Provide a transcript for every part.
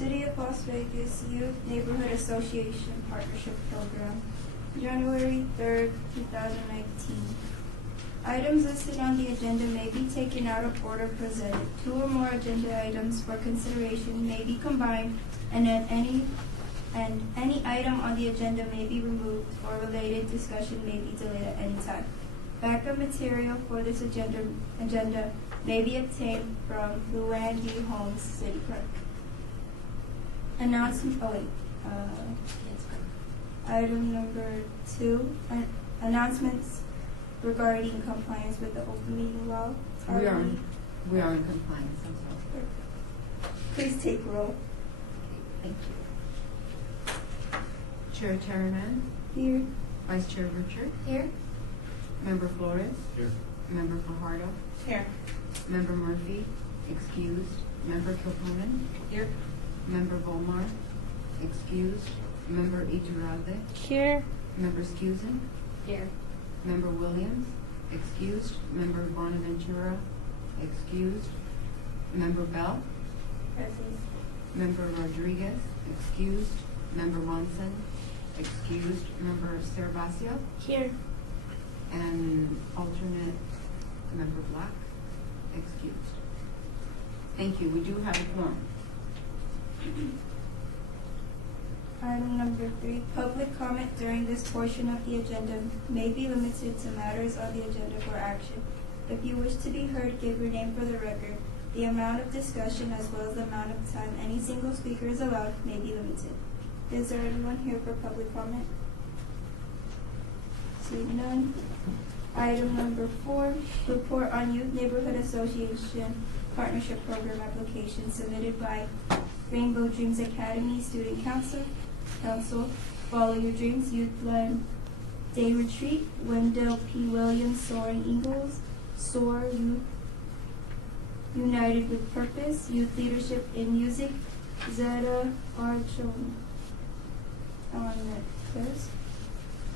City of Las Vegas Youth Neighborhood Association Partnership Program, January 3rd, 2019. Items listed on the agenda may be taken out of order presented. Two or more agenda items for consideration may be combined, and any item on the agenda may be removed, or related discussion may be delayed at any time. Backup material for this agenda may be obtained from Luann D. Holmes, City Clerk. Item number 2, announcements regarding compliance with the open meeting law. We are in compliance. I'm sorry. Please take roll. Thank you. Chair Terryman. Here. Vice Chair Richard. Here. Member Flores. Here. Member Fajardo. Here. Member Murphy. Excused. Member Kilponen. Here. Member Volmar. Excused. Member Iturralde. Here. Member Scusen. Here. Member Williams. Excused. Member Bonaventura. Excused. Member Bell. Present. Member Rodriguez. Excused. Member Monson. Excused. Member Cervasio. Here. And alternate Member Black. Excused. Thank you. We do have a quorum. Item number 3, public comment during this portion of the agenda may be limited to matters on the agenda for action. If you wish to be heard, give your name for the record. The amount of discussion as well as the amount of time any single speaker is allowed may be limited. Is there anyone here for public comment? Seeing none. Item number 4, report on Youth Neighborhood Association Partnership Program application submitted by Rainbow Dreams Academy Student Council, Follow Your Dreams, Youth-Led Day Retreat, Wendell P. Williams, Soaring Eagles, SOAR, Youth United with Purpose, Youth Leadership in Music, Zeta Archon,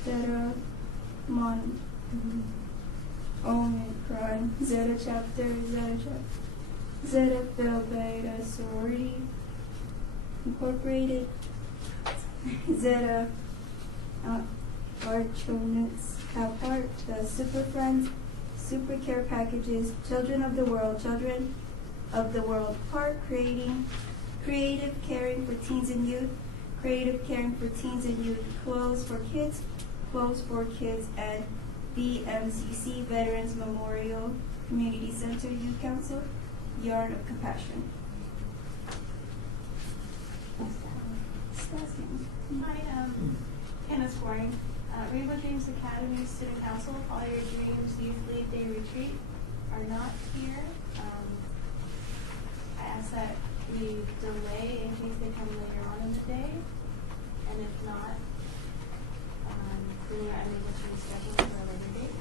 Zeta Mon, Omicron, Zeta Chapter, Zeta Phi Beta Sorority Incorporated, Zeta Archonauts Apart, the Super Friends, Super Care Packages, Children of the World Park, Creative Caring for Teens and Youth, Creative Caring for Teens and Youth, Clothes for Kids, and BMCC Veterans Memorial Community Center Youth Council, Yard of Compassion. Hi, Hannah Scoring, Rainbow Dreams Academy Student Council, Follow Your Dreams Youth League Day Retreat are not here. I ask that we delay in case they come later on in the day, and if not, then we are unable to reschedule for a later date.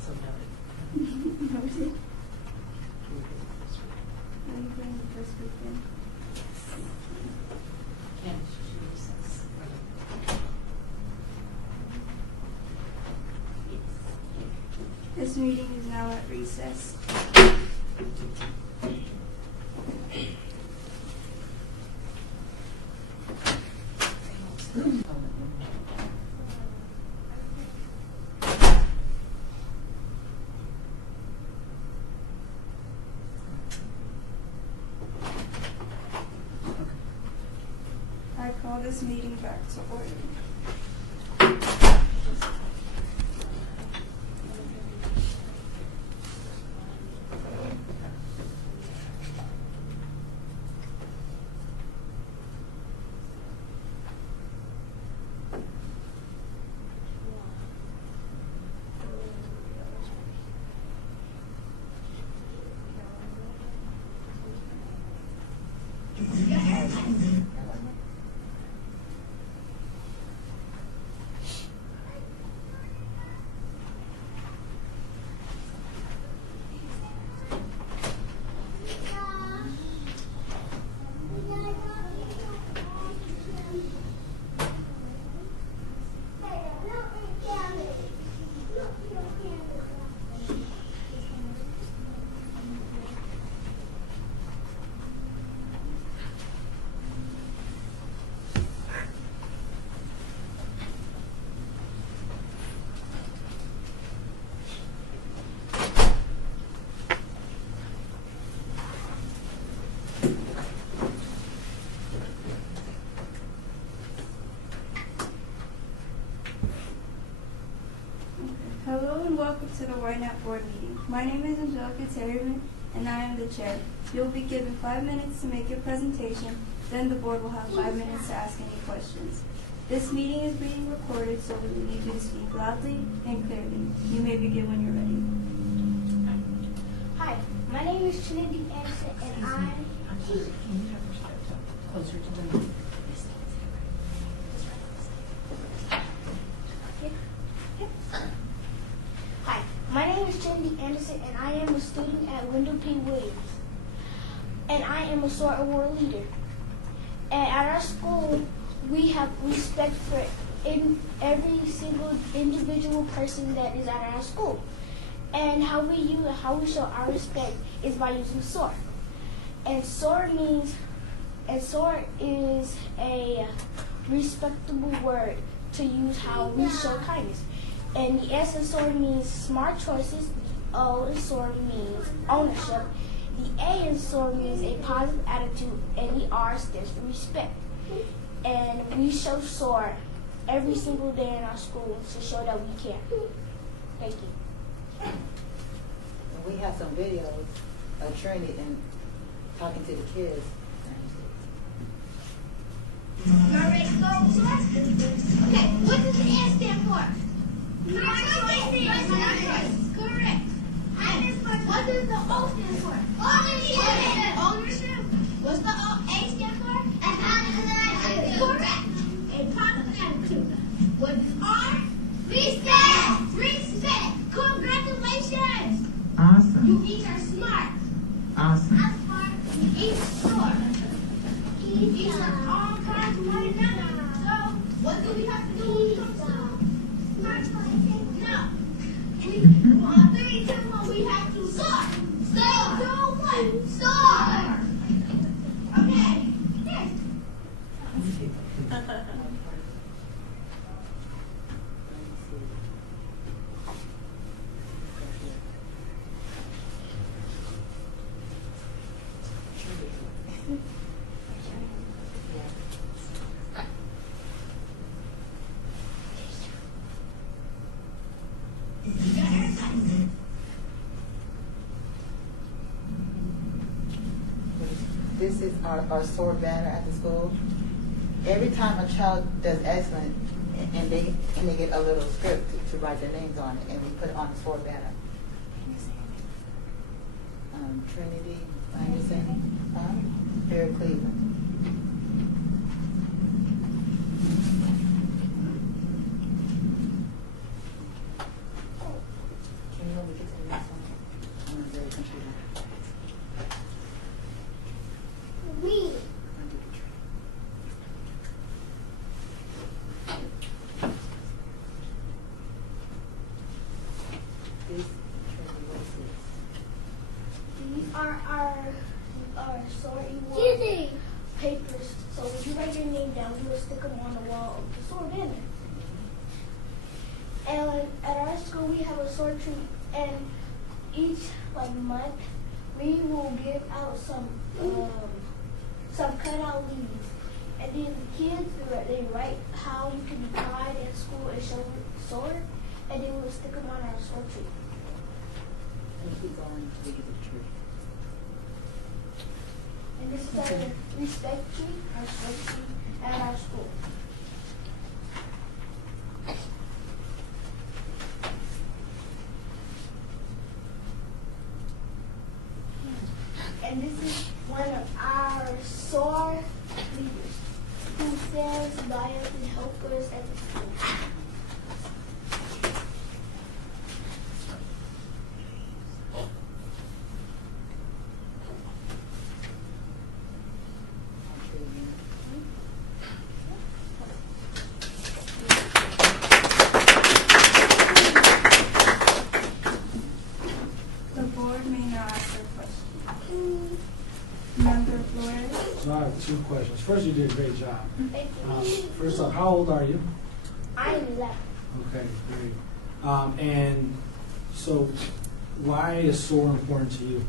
So noted. Noted. Are you going the first weekend? Yeah, she recess. This meeting is now at recess. I call this meeting back to order. Hello and welcome to the Ynapp board meeting. My name is Angelica Terryman and I am the chair. You will be given 5 minutes to make your presentation, then the board will have 5 minutes to ask any questions. This meeting is being recorded, so we need you to speak loudly and clearly. You may begin when you're ready. Hi, my name is Trinity Anderson and I... Can you have her step closer to the mic? Hi, my name is Trinity Anderson and I am a student at Wendell P. Williams. And I am a SOAR Award leader. And at our school, we have respect for every single individual person that is at our school. And how we show our respect is by using SOAR. And SOAR is a respectable word to use how we show kindness. And the S in SOAR means smart choices, the O in SOAR means ownership, the A in SOAR means a positive attitude, and the R stands for respect. And we show SOAR every single day in our school to show that we care. Thank you. And we have some videos of Trinity and talking to the kids. Y'all ready to go? Okay, what does the S stand for? Smart choices. Correct. What does the O stand for? Ownership. What's the A stand for? Correct. A positive attitude. What is R? Respect. Respect. Congratulations. Awesome. You each are smart. Awesome. I'm smart. You each smart. Each are all kinds of one another. So, what do we have to do when we come to school? Smart choices. No. 3, 2, 1, we have to soar. Soar. Do what? Soar. Okay. Yes. This is our SOAR banner at the school. Every time a child does excellent, and they get a little script to write their names on it, and we put it on the SOAR banner. Trinity Anderson, Barry Cleveland. Can you move it to the next one? On the computer. Me. This Trinity, what is this? These are our SOAR award papers. So when you write your name down, you will stick them on the wall of the SOAR banner. And at our school, we have a SOAR tree, and each month, we will give out some cutout leaves. And then the kids, they write how you can be kind at school and show SOAR, and then we'll stick them on our SOAR tree. And keep going until we get to the tree. And this is our respect tree, our SOAR tree at our school. And this is one of our SOAR leaders who stands by us and helps us at the school. The board may now ask their questions. Member Flores? So I have 2 questions. First, you did a great job. Thank you. First off, how old are you? I am 11. Okay, great. And so, why is SOAR important to you?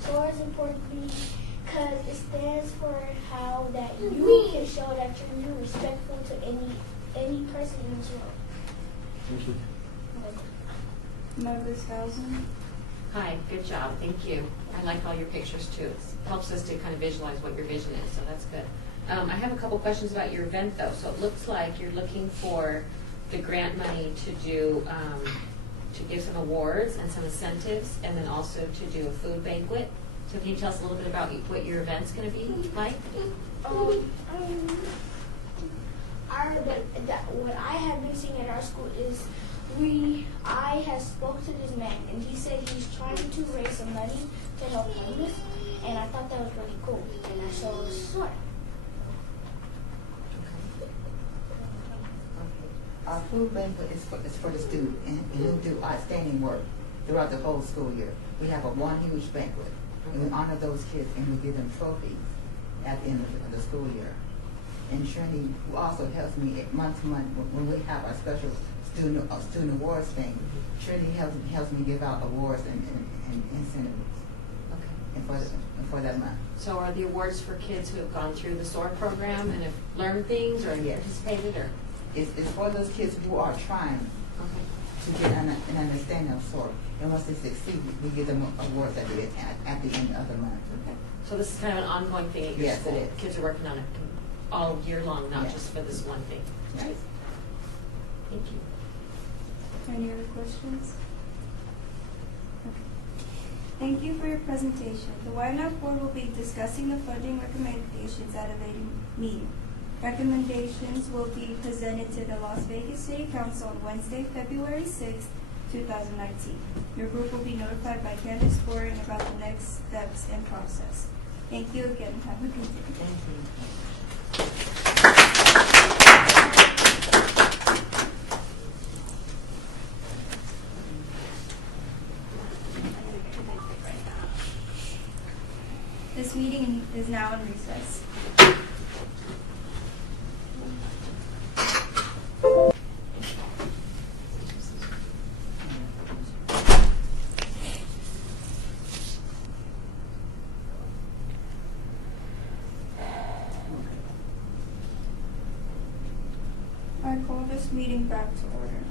SOAR is important to me because it stands for how that you can show that you're respectful to any person in this world. Thank you. Ms. Housen. Hi, good job, thank you. I like all your pictures too. It helps us to kind of visualize what your vision is, so that's good. I have a couple questions about your event though. So it looks like you're looking for the grant money to do, to give some awards and some incentives, and then also to do a food banquet. So can you tell us a little bit about what your event's gonna be like? What I have been seeing at our school is I have spoke to this man and he said he's trying to raise some money to help homeless, and I thought that was really cool, and I showed a sword. Our food banquet is for the students, and we do outstanding work throughout the whole school year. We have one huge banquet, and we honor those kids, and we give them trophies at the end of the school year. And Trinity, who also helps me month to month when we have our special student awards thing, Trinity helps me give out awards and incentives. Okay. And for that month. So are the awards for kids who have gone through the SOAR program and have learned things or Yes. participated, or? It's for those kids who are trying Okay. to get an understanding of SOAR. And once they succeed, we give them awards at the end of the month. Okay. So this is kind of an ongoing thing at your Yes, school? it is. Kids are working on it all year long, not Yes. just for this one thing? Yes. Thank you. Any other questions? Okay. Thank you for your presentation. The Ynapp Board will be discussing the funding recommendations at a later meeting. Recommendations will be presented to the Las Vegas City Council on Wednesday, February 6, 2019. Your group will be notified by Candace Gordon about the next steps and process. Thank you again. Have a good day. Thank you. This meeting is now in recess. I call this meeting back to order.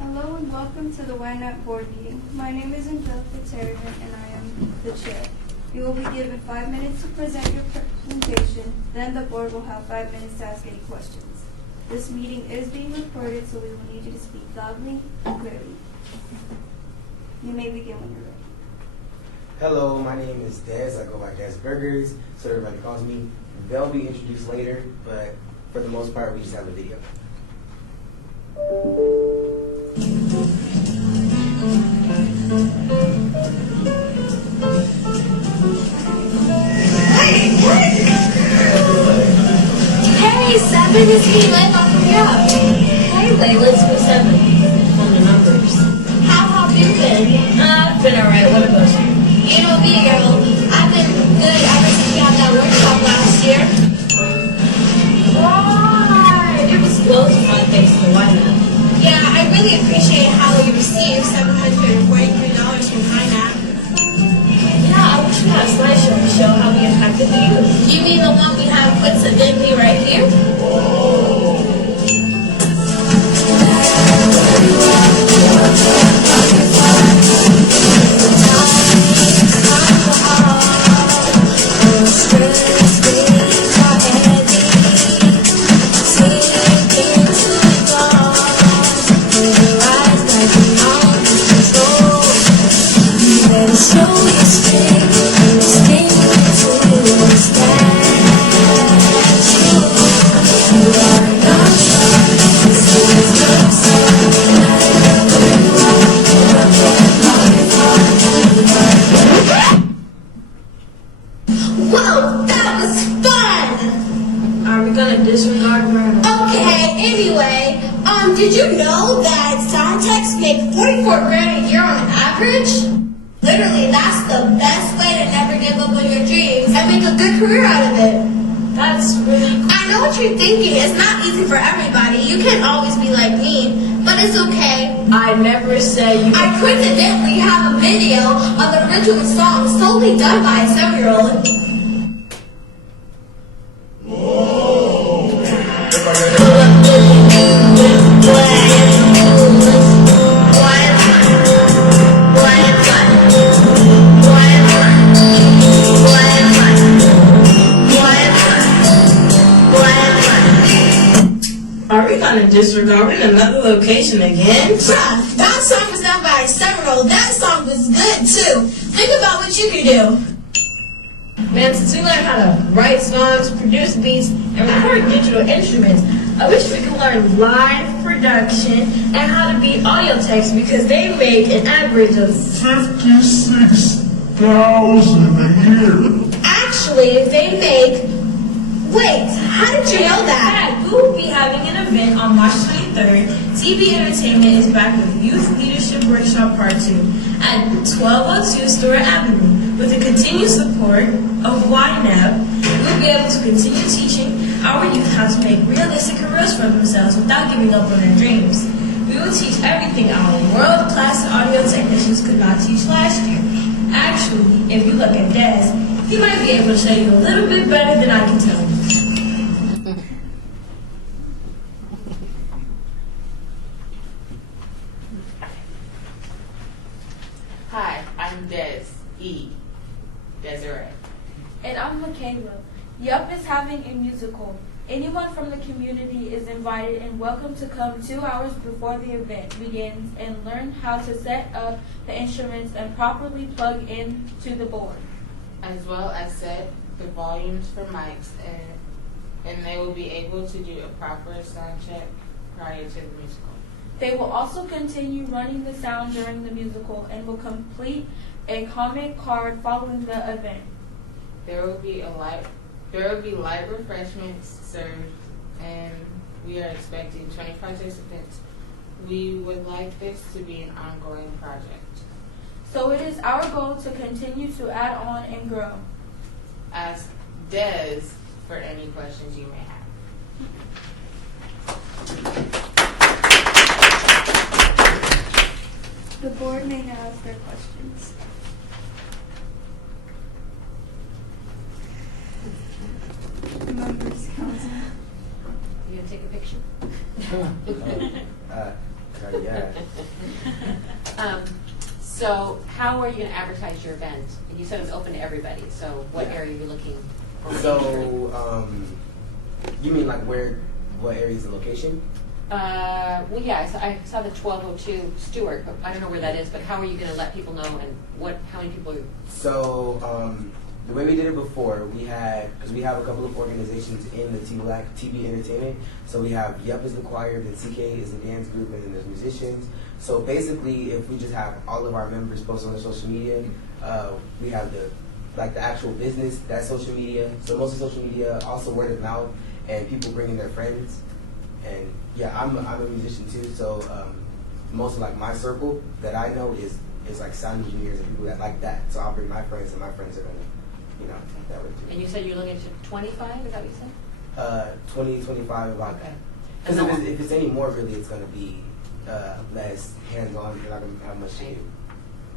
Hello and welcome to the Ynapp Board meeting. My name is Angelica Terriman and I am the chair. You will be given 5 minutes to present your presentation, then the board will have 5 minutes to ask any questions. This meeting is being recorded, so we will need you to speak loudly and clearly. You may begin when you're ready. Hello, my name is Des. I go by Des Burgers, so everybody calls me. They'll be introduced later, but for the most part, we just have a video. Hey, 7 is me, Layla from Europe. Hey, Layla, it's for 7 on the numbers. How have you been? I've been alright. What about you? You know me, girl. I've been good ever since we had that workshop last year. Why? It was close to my thanks to Ynapp. Yeah, I really appreciate how you received $743 from Ynapp. Whoa, that was fun! Are we gonna disregard grammar? Okay, anyway, did you know that scientists make 44 grand a year on average? Literally, that's the best way to never give up on your dreams and make a good career out of it. That's really cool. I know what you're thinking. It's not easy for everybody. You can't always be like me, but it's okay. I never said you. I coincidentally have a video of the original song solely done by a 7-year-old. Are we gonna disregard another location again? Bruh, that song was done by a 7-year-old. That song was good too. Think about what you can do. Man, since we learned how to write songs, produce beats, and record digital instruments, I wish we could learn live production and how to beat audio techs because they make an average of 56,000 a year. Actually, they make... Wait, how did you know that? We will be having an event on March 23rd. TV Entertainment is back with Youth Leadership Workshop Part 2 at 1202 Stewart Avenue. With the continued support of Ynapp, we'll be able to continue teaching our youth how to make realistic careers for themselves without giving up on their dreams. We will teach everything our world-class audio technicians could not teach last year. Actually, if you look at Des, he might be able to show you a little bit better than I can tell you. Hi, I'm Desiree. And I'm Michaela. Ynapp is having a musical. Anyone from the community is invited and welcome to come 2 hours before the event begins and learn how to set up the instruments and properly plug in to the board. As well as set the volumes for mics, and they will be able to do a proper sound check prior to the musical. They will also continue running the sound during the musical and will complete a comment card following the event. There will be light refreshments served, and we are expecting 20 participants. We would like this to be an ongoing project. So it is our goal to continue to add on and grow. Ask Des for any questions you may have. The board may now ask their questions. Members, council. You gonna take a picture? Yeah. So how are you gonna advertise your event? And you said it's open to everybody, so what Yeah. area are you looking for? So, you mean like what area is the location? Well, yeah, I saw the 1202 Stewart, but I don't know where that is, but how are you gonna let people know and how many people are... So, the way we did it before, because we have a couple of organizations in the TV Entertainment. So we have Ynapp is the choir, then CK is the dance group, and then there's musicians. So basically, if we just have all of our members post on their social media, we have the actual business, that's social media. So most of social media, also word of mouth, and people bringing their friends. And yeah, I'm a musician too. So most of like my circle that I know is like sound engineers and people that like that. So I'll bring my friends, and my friends are gonna, that way too. And you said you're looking to 25, is that what you said? 20, 25, about Okay. Because if it's any more, really, it's going to be less hands-on. You're not going to have much to do.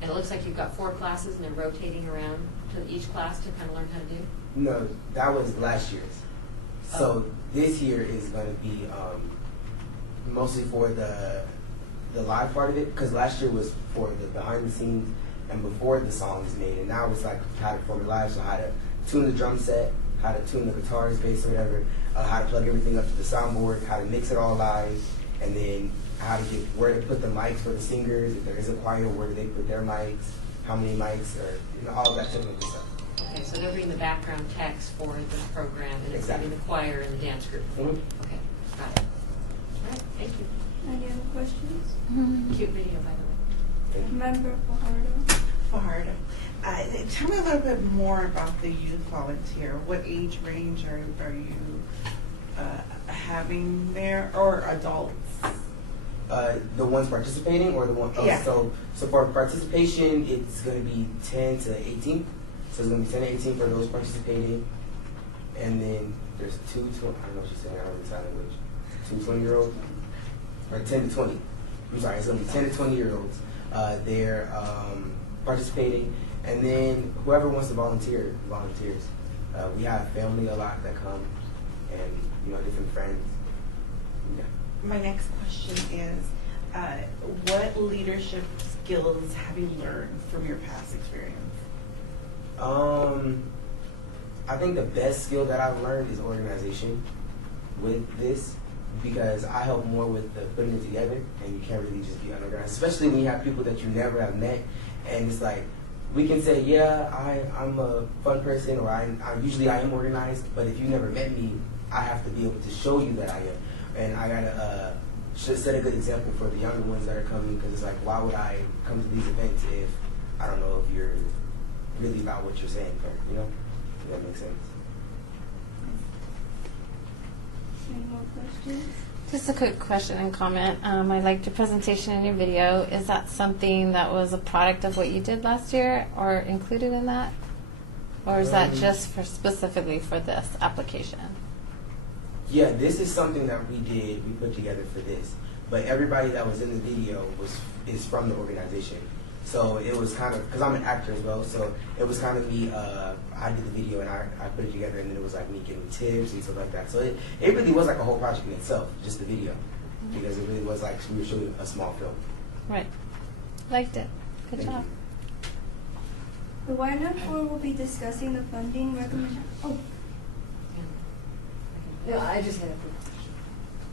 And it looks like you've got 4 classes and they're rotating around to each class to kind of learn how to do? No, that was last year's. So this year is going to be mostly for the live part of it, because last year was for the behind the scenes and before the song is made, and now it's like how to perform it live, so how to tune the drum set, how to tune the guitars, bass, or whatever, how to plug everything up to the soundboard, how to mix it all live, and then how to get where to put the mics for the singers, if there is a choir, where do they put their mics, how many mics, or all of that technical stuff. Okay, so they're reading the background text for this program, and it's Exactly. the choir and the dance group. Mhm. Okay, got it. All right, thank you. Any other questions? Cute video, by the way. Member Fajardo. Fajardo. Tell me a little bit more about the youth volunteer. What age range are you having there, or adults? The ones participating, or the one? Oh, Yeah. So for participation, it's going to be 10 to 18. So it's going to be 10 to 18 for those participating, and then there's I don't know what she's saying. I don't know the sign language. 20-year-olds, or 10 to 20. I'm sorry, it's going to be 10 to 20-year-olds. They're participating, and then whoever wants to volunteers. We have family a lot that come, and different friends. Yeah. My next question is, what leadership skills have you learned from your past experience? I think the best skill that I've learned is organization with this, because I help more with the putting it together, and you can't really just be unorganized, especially when you have people that you never have met, and it's like, we can say, yeah, I'm a fun person, or I am organized, but if you never met me, I have to be able to show you that I am. And I gotta set a good example for the younger ones that are coming, because it's like, why would I come to these events if I don't know if you're really about what you're saying, if that makes sense. Any more questions? Just a quick question and comment. I liked your presentation and your video. Is that something that was a product of what you did last year, or included in that? Or is that just specifically for this application? Yeah, this is something that we put together for this. But everybody that was in the video is from the organization. So it was kind of, because I'm an actor as well, so it was kind of me, I did the video and I put it together, and then it was like me giving tips and stuff like that. So it really was like a whole project in itself, just the video, because it really was like we were shooting a small film. Right. Liked it. Good Thank job. you. The Ynapp board will be discussing the funding recommendation. Oh, No, I just had a quick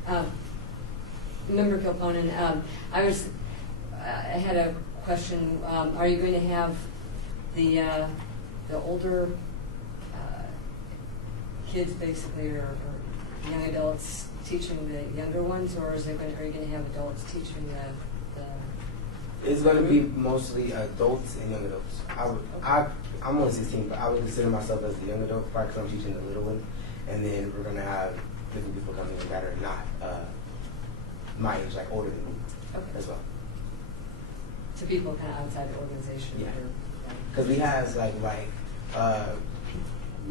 question. Member Kilponen, I had a question. Are you going to have the older kids, basically, or young adults teaching the younger ones, or are you going to have adults teaching the It's going to be mostly adults and young adults. I'm only 16, but I would consider myself as the young adult part, because I'm teaching the little one. And then we're going to have different people coming in that are not my age, like older than me, as well. to people kind of outside the organization? Yeah. Because we have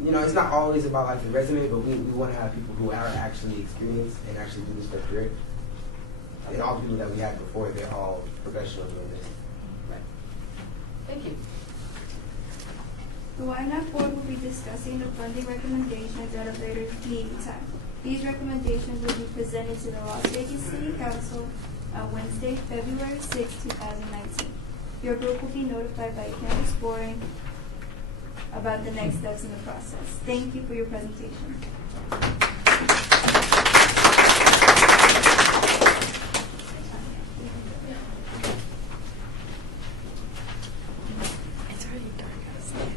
it's not always about like the resume, but we want to have people who are actually experienced and actually do this for a career. And all the people that we had before, they're all professionals doing this. Right. Thank you. the Ynapp board will be discussing the funding recommendations at a later meeting time. These recommendations will be presented to the Las Vegas City Council on Wednesday, February 6, 2019. Your group will be notified by campus board about the next steps in the process. Thank you for your presentation. It's already dark outside.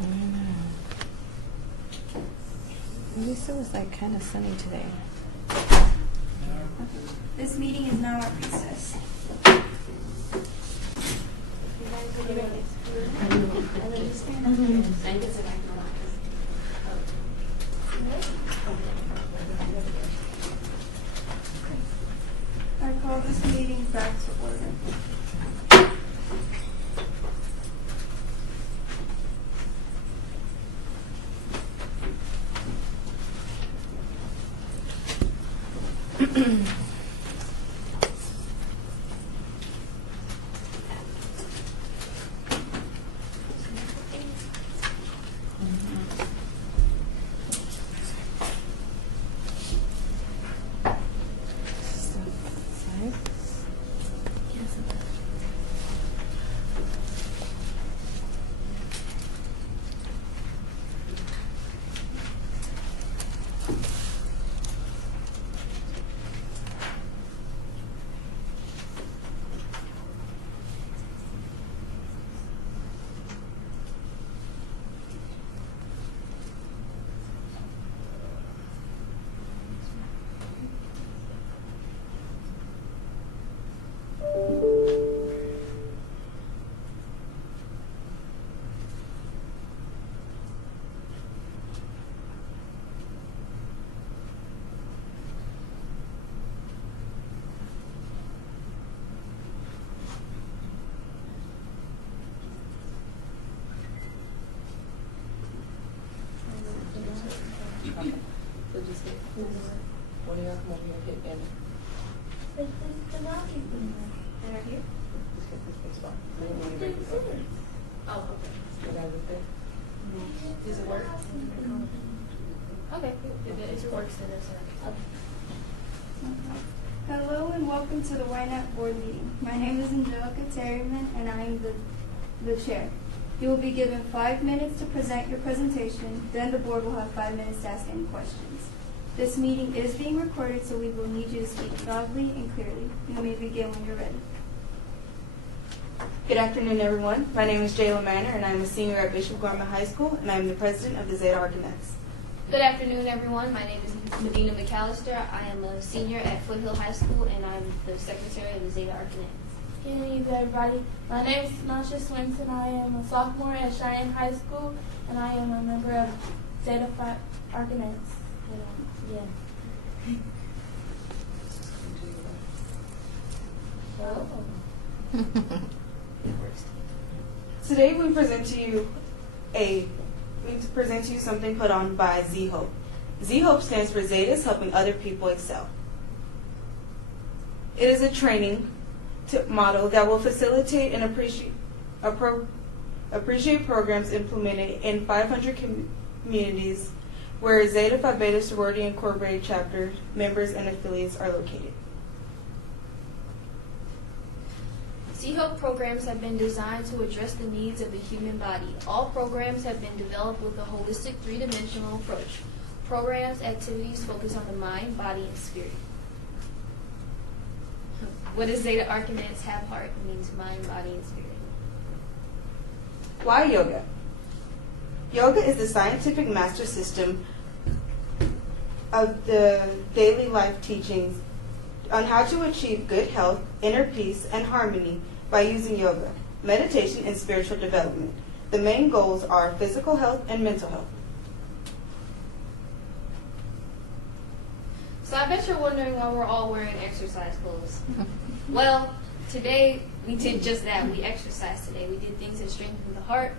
I know. At least it was like kind of sunny today. This meeting is now at recess. I call this meeting back to order. Oh, okay. Does it work? Okay, if it works, then it's Hello and welcome to the Ynapp board meeting. My name is Angelica Terryman and I am the chair. You will be given 5 minutes to present your presentation, then the board will have 5 minutes to ask any questions. This meeting is being recorded, so we will need you to speak loudly and clearly. You may begin when you're ready. Good afternoon, everyone. My name is Jayla Manor, and I am a senior at Bishop Gorman High School, and I am the president of the Zeta Arcanets. Good afternoon, everyone. My name is Medina McAllister. I am a senior at Foothill High School, and I'm the secretary of the Zeta Arcanets. Good evening, everybody. My name is Tanasha Swinton. I am a sophomore at Cheyenne High School, and I am a member of Zeta Phi Arcanets. Yeah. Today we present to you something put on by Z-Hope. Z-Hope stands for Zetas Helping Other People Excel. It is a training model that will facilitate and appreciate programs implemented in 500 communities where Zeta Phi Beta Sorority Incorporated chapter members and affiliates are located. Z-Hope programs have been designed to address the needs of the human body. All programs have been developed with a holistic three-dimensional approach. Programs, activities focus on the mind, body, and spirit. What does Zeta Arcanets have heart? It means mind, body, and spirit. Why yoga? Yoga is the scientific master system of the daily life teachings on how to achieve good health, inner peace, and harmony by using yoga, meditation, and spiritual development. The main goals are physical health and mental health. So I bet you're wondering why we're all wearing exercise clothes. Well, today we did just that. We exercised today. We did things that strengthen the heart,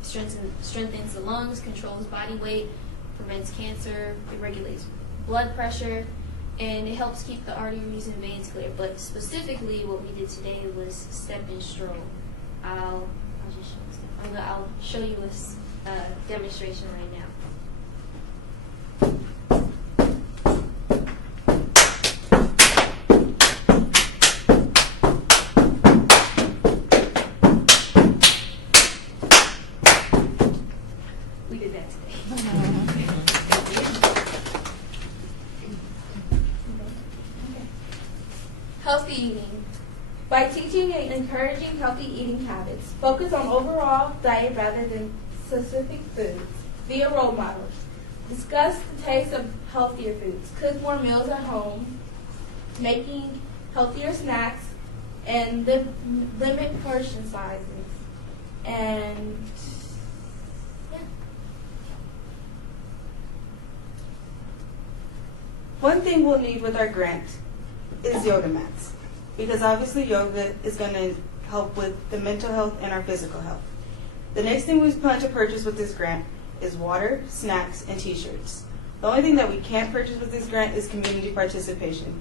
strengthens the lungs, controls body weight, prevents cancer, it regulates blood pressure, and it helps keep the arteries and veins clear. But specifically, what we did today was step and stroll. I'll show you a demonstration right now. We did that today. Healthy eating. By teaching and encouraging healthy eating habits, focus on overall diet rather than specific foods. Be a role model. Discuss the taste of healthier foods. Cook more meals at home, making healthier snacks, and limit portion sizes. And yeah. One thing we'll need with our grant is yoga mats, because obviously yoga is going to help with the mental health and our physical health. The next thing we plan to purchase with this grant is water, snacks, and t-shirts. The only thing that we can't purchase with this grant is community participation.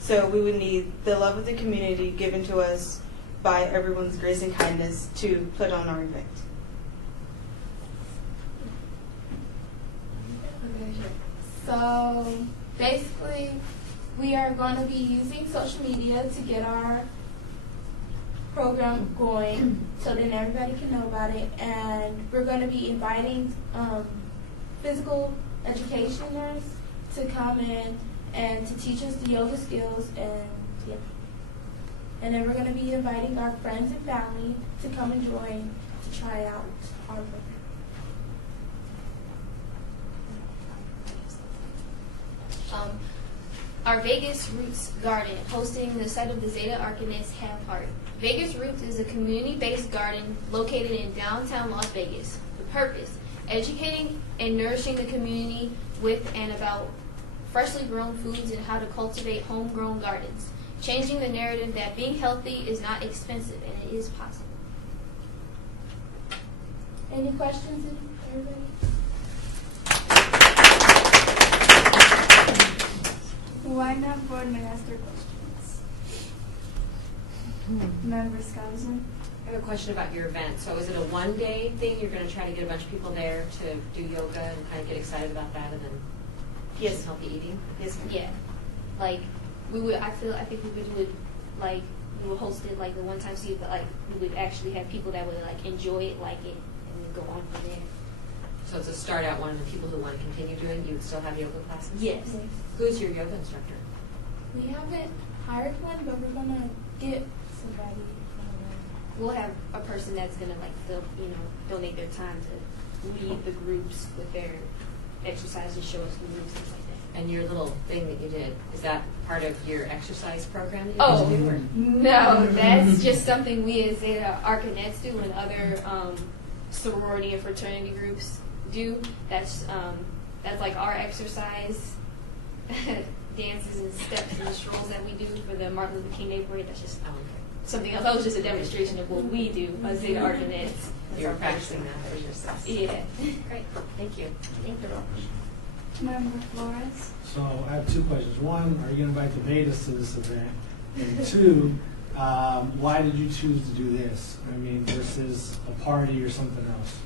So we would need the love of the community given to us by everyone's grace and kindness to put on our event. Okay, sure. So basically, we are going to be using social media to get our program going so then everybody can know about it. And we're going to be inviting physical educationers to come in and to teach us the yoga skills. And yeah. And then we're going to be inviting our friends and family to come and join to try out our program. Our Vegas Roots Garden, hosting the site of the Zeta Arcanets Have Heart. Vegas Roots is a community-based garden located in downtown Las Vegas. The purpose, educating and nourishing the community with and about freshly grown foods and how to cultivate homegrown gardens. Changing the narrative that being healthy is not expensive and it is possible. Any questions, everybody? Why not board may ask their questions? Member Skousen. I have a question about your event. So is it a one-day thing? You're going to try to get a bunch of people there to do yoga and kind of get excited about that, and then Yes. healthy eating? Yes, ma'am. Yeah, like we would. I think we would do it like we would host it like the one time see, but like we would actually have people that would like enjoy it, like it, and then go on from there. So it's a start out one, and the people who want to continue doing, you would still have yoga classes? Yes. Who's your yoga instructor? We haven't hired one, but we're gonna get somebody. We'll have a person that's gonna like donate their time to lead the groups with their exercises, show us the moves, things like that. And your little thing that you did, is that part of your exercise program that you Oh, do? Or? no, that's just something we as Zeta Arcanets do and other sorority and fraternity groups do. That's like our exercise dances and steps and strolls that we do for the Martin Luther King Day parade. That's just something else. That was just a demonstration of what we do as Zeta Arcanets. You're practicing that for yourself. Yeah. Great. Thank you. Thank you. Member Flores? So I have two questions. One, are you going to invite the Betas to this event? And two, why did you choose to do this? I mean, versus a party or something else?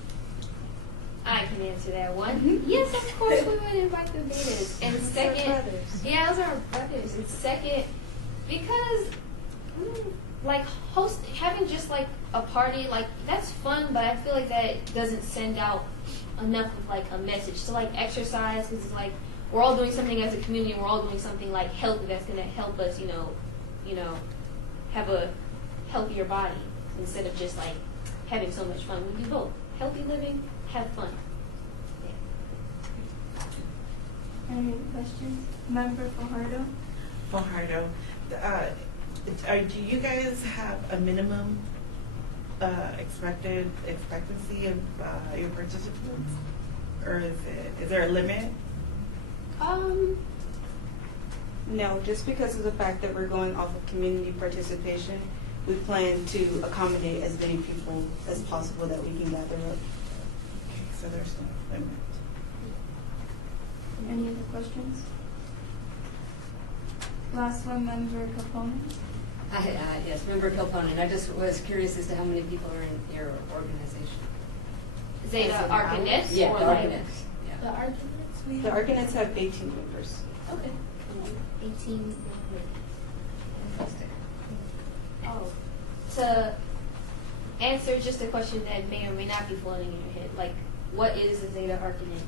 I can answer that one. Yes, of course we would invite the Betas. And second, yeah, those are our brothers. And second, because like having just like a party, like that's fun, but I feel like that doesn't send out enough of like a message. So like exercise, because it's like we're all doing something as a community, and we're all doing something like healthy that's going to help us, have a healthier body instead of just like having so much fun. We do both. Healthy living, have fun. Any other questions? Member Fajardo? Fajardo, do you guys have a minimum expectancy of your participants, or is there a limit? No, just because of the fact that we're going off of community participation, we plan to accommodate as many people as possible that we can gather up. Okay, so there's no limit. Any other questions? Last one, Member Capone. Yes, Member Kilponen. I just was curious as to how many people are in your organization. Zeta Arcanets? Yeah, or the like Arcanets. Yeah. The Arcanets, The Arcanets have 18 members. Okay. 18. Oh, to answer just a question that may or may not be floating in your head, like, what is a Zeta Arcanet?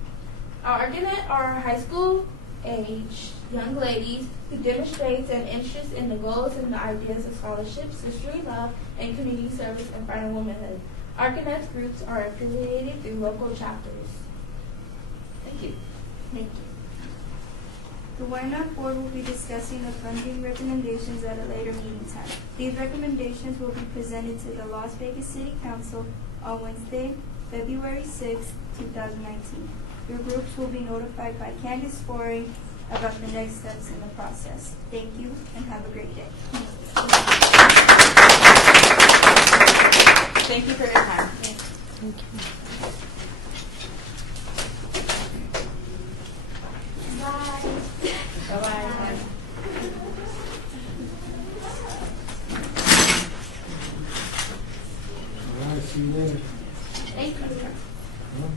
Our Arcanet are high school age young ladies who demonstrate an interest in the goals and the ideas of scholarships, history, love, and community service and finding womanhood. Arcanet groups are affiliated through local chapters. Thank you. Thank you. The Ynapp Board will be discussing the funding recommendations at a later meeting time. These recommendations will be presented to the Las Vegas City Council on Wednesday, February 6, 2019. Your groups will be notified by Candace Forey about the next steps in the process. Thank you and have a great day. Thank you for your time. Thank you. Bye. Bye-bye. All right, see you later. Thank you. Huh?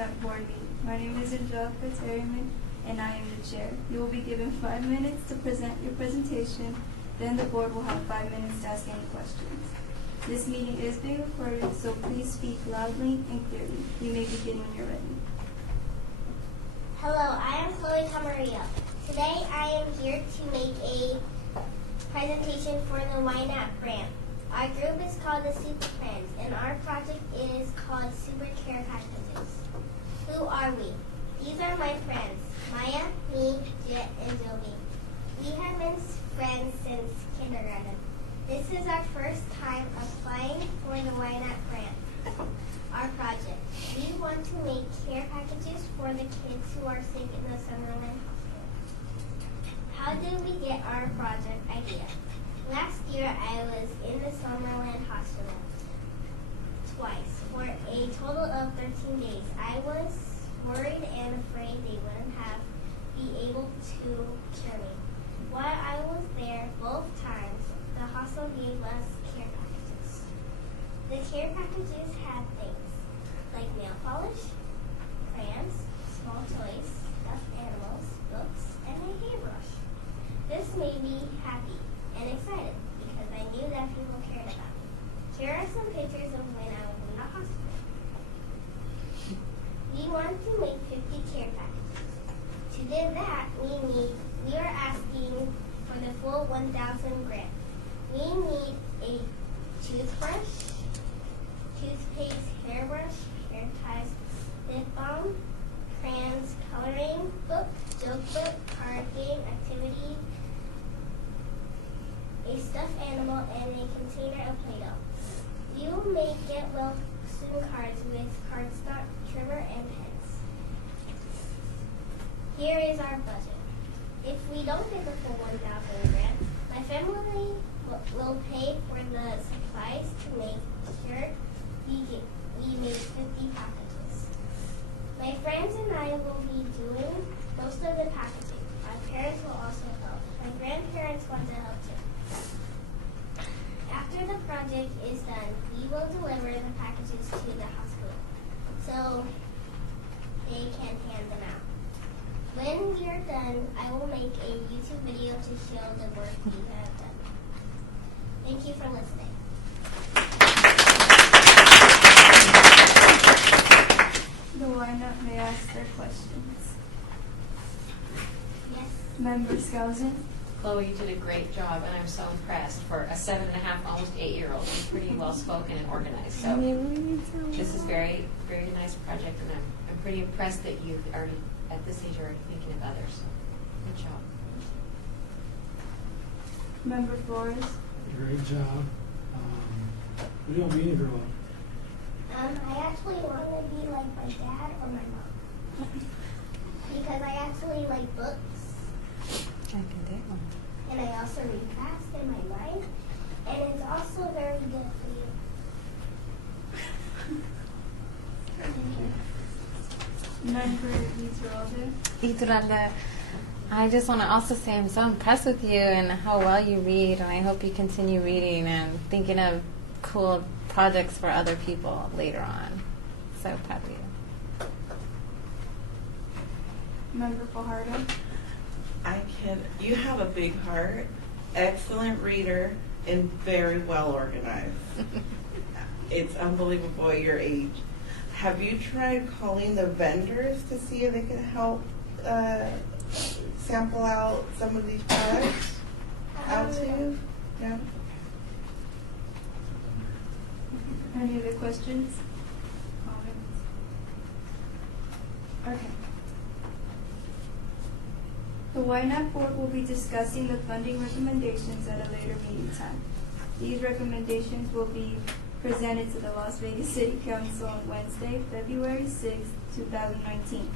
Ynapp board meeting. My name is Angelica Terryman, and I am the chair. You will be given 5 minutes to present your presentation. Then the board will have 5 minutes to ask any questions. This meeting is being recorded, so please speak loudly and clearly. You may begin when you're ready. Hello, I am Chloe Camarillo. Today I am here to make a presentation for the Ynapp grant. Our group is called the Super Friends, and our project is called Super Care Packages. Who are we? These are my friends, Maya, me, Jet, and Joey. We have been friends since kindergarten. This is our first time applying for the Ynapp grant. Our project. We want to make care packages for the kids who are sick in the Summerland Hospital. How did we get our project idea? Last year I was in the Summerland Hospital twice for a total of 13 days. I was worried and afraid they wouldn't be able to cure me. While I was there both times, the hospital gave us care packages. The care packages had things like nail polish, crayons, small toys, stuffed animals, books, and a hairbrush. This made me happy and excited because I knew that people cared about me. Here are some pictures of when I was in the hospital. We want to make 50 care packages. To do that, we are asking for the full 1,000 grant. We need a toothbrush, toothpaste, hairbrush, hair ties, lip balm, crayons, coloring book, joke book, card game, activity, a stuffed animal, and a container of Play-Doh. We will make get well soon cards with cardstock, trimmer, and pens. Here is our budget. If we don't get the full 1,000 grant, my family will pay for the supplies to make sure we make 50 packages. My friends and I will be doing most of the packaging. Our parents will also help. My grandparents want to help too. After the project is done, we will deliver the packages to the hospital so they can hand them out. When we are done, I will make a YouTube video to show the work we have done. Thank you for listening. The Ynapp may ask their questions. Yes. Member Skousen? Chloe, you did a great job, and I'm so impressed. For a 7.5, almost 8-year-old, she's pretty well spoken and organized. So this is very, very nice project, and I'm pretty impressed that you've already, at this age, you're already thinking of others. So good job. Member Flores? Great job. What do you want me to grow up? I actually want to be like my dad or my mom. Because I actually like books. I can do one. And I also read fast in my mind. And it's also very good for you. Member Ituralde? Ituralde, I just want to also say I'm so impressed with you and how well you read, and I hope you continue reading and thinking of cool projects for other people later on. So proud of you. Member Fajardo? You have a big heart, excellent reader, and very well organized. It's unbelievable at your age. Have you tried calling the vendors to see if they can help sample out some of these products out to you? No? Any other questions? Comments? Okay. The Ynapp board will be discussing the funding recommendations at a later meeting time. These recommendations will be presented to the Las Vegas City Council on Wednesday, February 6, 2019.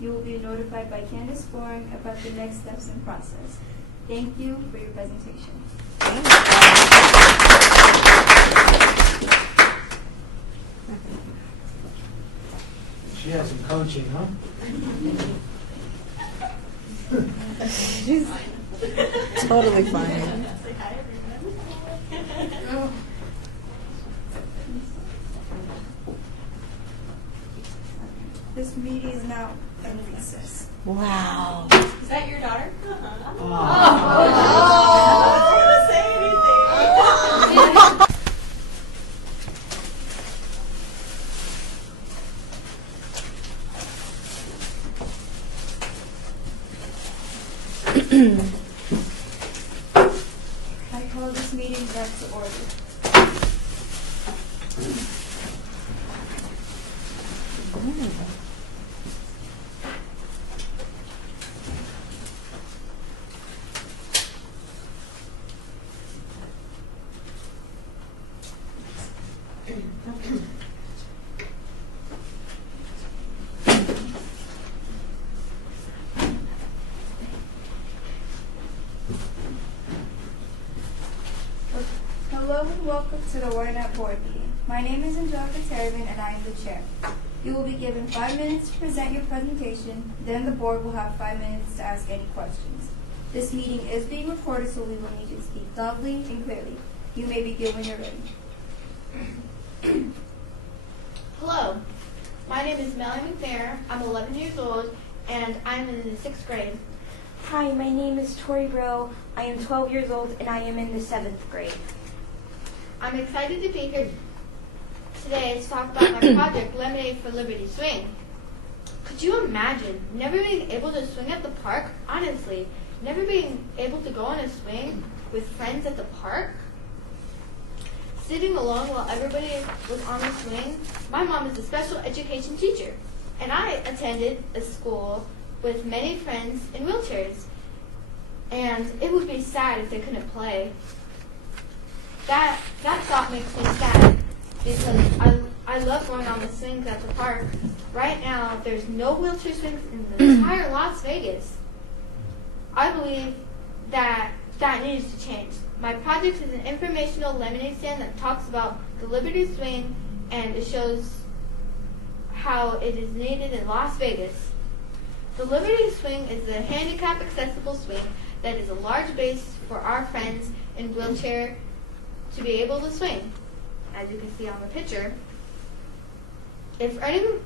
You will be notified by Candace Boring about the next steps in process. Thank you for your presentation. She has some coaching, huh? She's totally fine. This meeting is now in recess. Wow. Is that your daughter? I call this meeting back to order. Hello and welcome to the Ynapp board meeting. My name is Angelica Terravan and I am the chair. You will be given 5 minutes to present your presentation, then the board will have 5 minutes to ask any questions. This meeting is being recorded, so we will need you to speak loudly and clearly. You may begin when you're ready. Hello, my name is Melanie McNair. I'm 11 years old and I'm in the 6th grade. Hi, my name is Tori Brill. I am 12 years old and I am in the 7th grade. I'm excited to be here today to talk about my project, Lemonade for Liberty Swing. Could you imagine never being able to swing at the park? Honestly, never being able to go on a swing with friends at the park? Sitting alone while everybody was on the swing? My mom is a special education teacher, and I attended a school with many friends in wheelchairs, and it would be sad if they couldn't play. That thought makes me sad because I love going on the swings at the park. Right now, there's no wheelchair swings in the entire Las Vegas. I believe that needs to change. My project is an informational lemonade stand that talks about the Liberty Swing and it shows how it is needed in Las Vegas. The Liberty Swing is a handicap accessible swing that is a large base for our friends in wheelchair to be able to swing. As you can see on the picture, if earning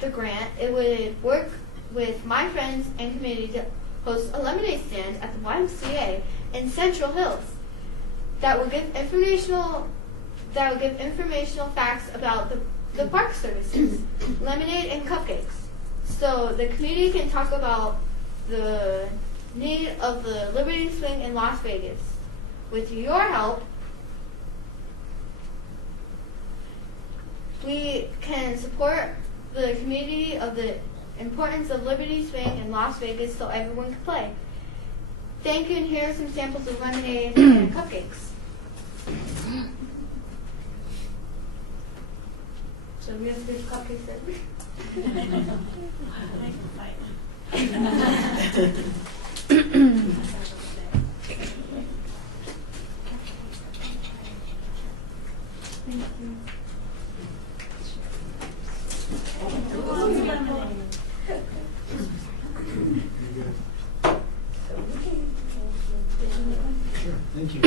the grant, it would work with my friends and community to host a lemonade stand at the YMCA in Central Hills that will give informational facts about the park services, lemonade and cupcakes, so the community can talk about the need of the Liberty Swing in Las Vegas. With your help, we can support the community of the importance of Liberty Swing in Las Vegas so everyone can play. Thank you, and here are some samples of lemonade and cupcakes. So we have good cupcakes there. Thank you. Sure, thank you.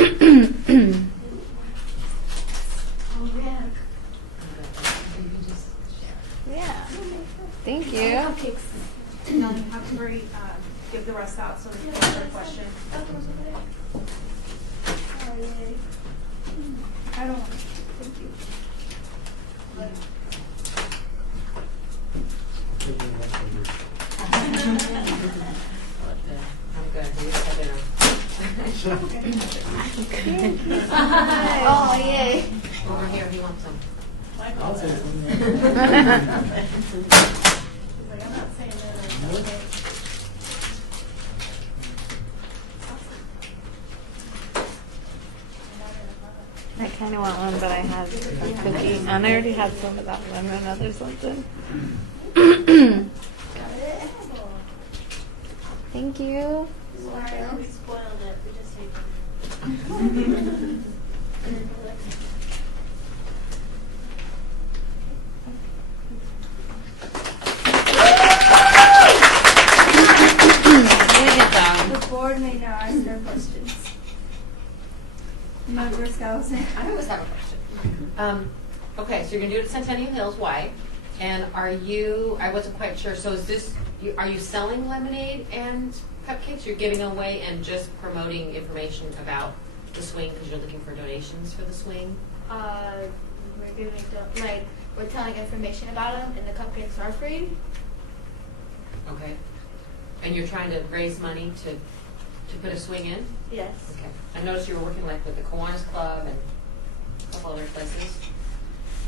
Yeah. Thank you. Cupcakes. No, you have to hurry, give the rest out so they can answer a question. Oh, yay. I don't want to. Thank you. I'm good. You just have Oh, yay. Over here, he wants some. I'll take some. He's like, I'm not saying that. Okay. I kind of want one, but I had a cookie, and I already had some of that lemon or something. Thank you. Sorry, we spoiled it. We just hate it. The board may now ask their questions. Member Skousen. I always have a question. Okay, so you're gonna do it at Centennial Hills. Why? And I wasn't quite sure, so is this, are you selling lemonade and cupcakes? You're giving away and just promoting information about the swing because you're looking for donations for the swing? We're giving we're telling information about them, and the cupcakes are free. Okay. And you're trying to raise money to put a swing in? Yes. Okay. I noticed you were working like with the Kiwanis Club and a couple other places.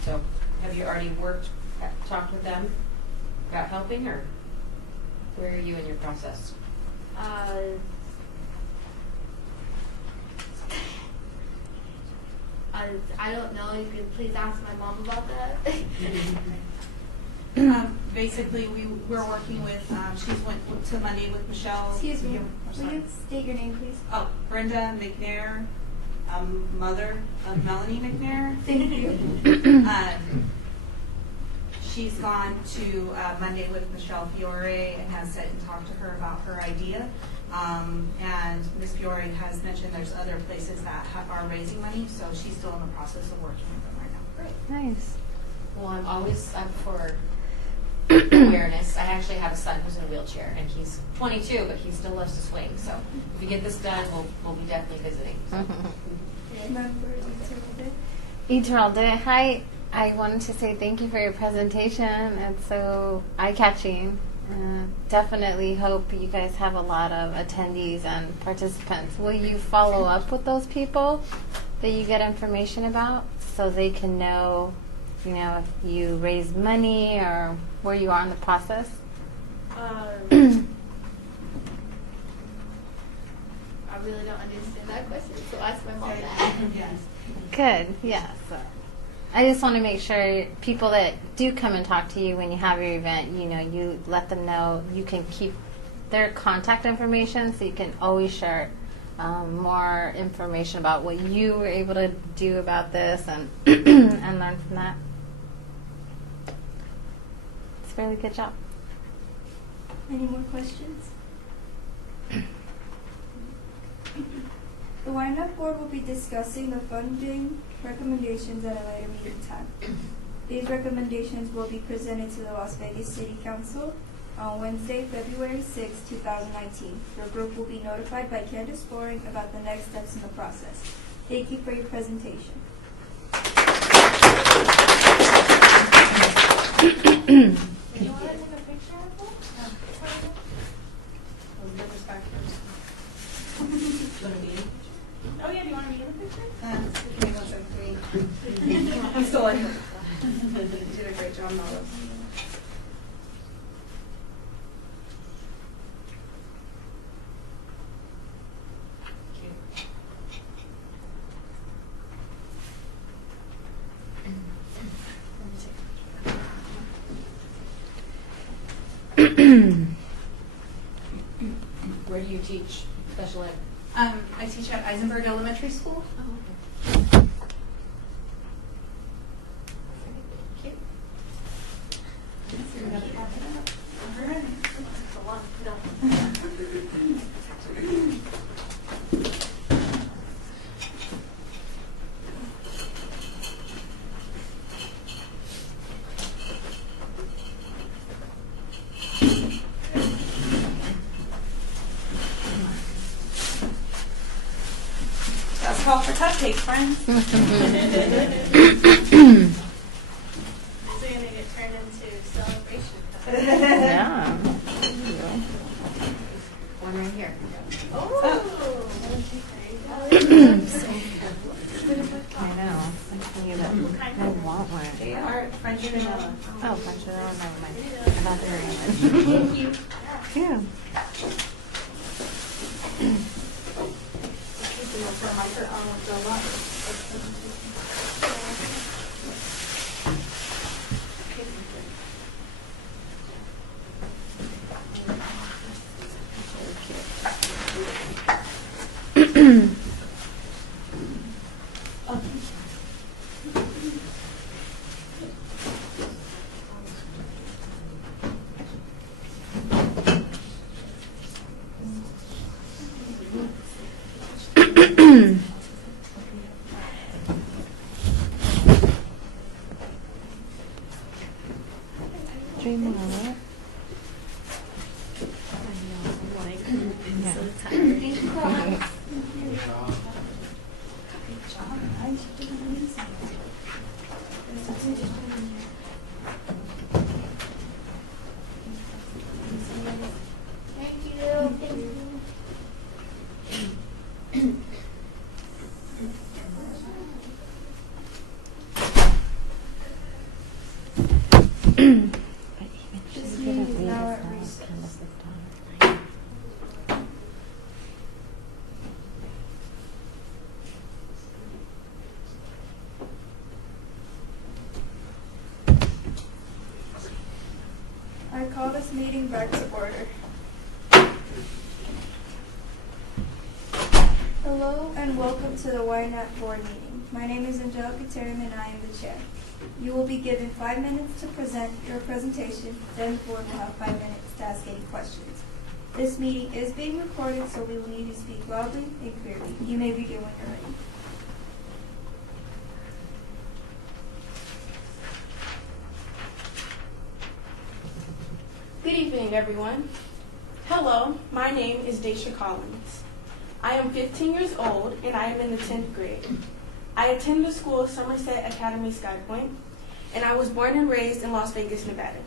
So have you already talked with them about helping, or where are you in your process? I don't know. You could please ask my mom about that. Basically, we're working with, she went to Monday with Michelle. Excuse me. Oh, Will sorry. you state your name, please? Oh, Brenda McNair, mother of Melanie McNair. Thank you. She's gone to Monday with Michelle Fiore and has sat and talked to her about her idea. And Ms. Fiore has mentioned there's other places that are raising money, so she's still in the process of working with them right now. Great. Nice. Well, I'm always up for awareness. I actually have a son who's in a wheelchair, and he's 22, but he still loves to swing. So if we get this done, we'll be definitely visiting. So. Remember Eteralde, hi. I wanted to say thank you for your presentation. It's so eye-catching. Definitely hope you guys have a lot of attendees and participants. Will you follow up with those people that you get information about so they can know, if you raise money or where you are in the process? I really don't understand that question, so ask my mom that. Yes. Good, yeah. So I just want to make sure people that do come and talk to you when you have your event, you let them know you can keep their contact information so you can always share more information about what you were able to do about this and and learn from that. It's a really good job. Any more questions? The Ynapp board will be discussing the funding recommendations at a later meeting time. These recommendations will be presented to the Las Vegas City Council on Wednesday, February 6, 2019. Your group will be notified by Candace Loring about the next steps in the process. Thank you for your presentation. Do you want to take a picture of them? Oh yeah, do you want to be in the picture? Give me 1 second. I'm still in. You did a great job, Nala. Where do you teach special ed? I teach at Eisenberg Elementary School. That's call for cupcakes, friends. So you're going to get turned into celebration cups. Yeah. One right here. I know. I'm thinking that I want one. French vanilla. Oh, French vanilla, never mind. I thought they were English. Thank you. Yeah. meeting back to order. Hello and welcome to the Ynapp board meeting. My name is Angelica Terham and I am the chair. You will be given 5 minutes to present your presentation, then the board will have 5 minutes to ask any questions. This meeting is being recorded, so we will need you to speak loudly and clearly. You may begin when you're ready. Good evening, everyone. Hello, my name is Daisha Collins. I am 15 years old and I am in the 10th grade. I attend the school Somerset Academy Sky Point, and I was born and raised in Las Vegas, Nevada.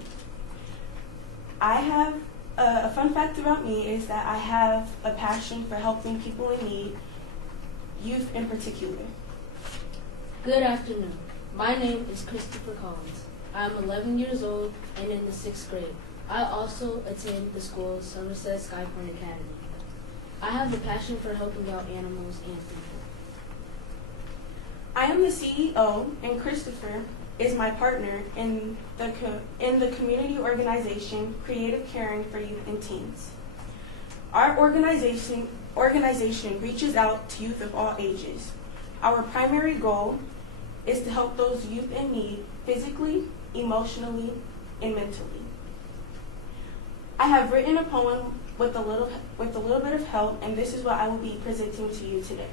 I have a fun fact about me is that I have a passion for helping people in need, youth in particular. Good afternoon. My name is Christopher Collins. I'm 11 years old and in the 6th grade. I also attend the school Somerset Sky Point Academy. I have a passion for helping out animals and people. I am the CEO, and Christopher is my partner in the community organization Creative Caring for Youth and Teens. Our organization reaches out to youth of all ages. Our primary goal is to help those youth in need physically, emotionally, and mentally. I have written a poem with a little bit of help, and this is what I will be presenting to you today.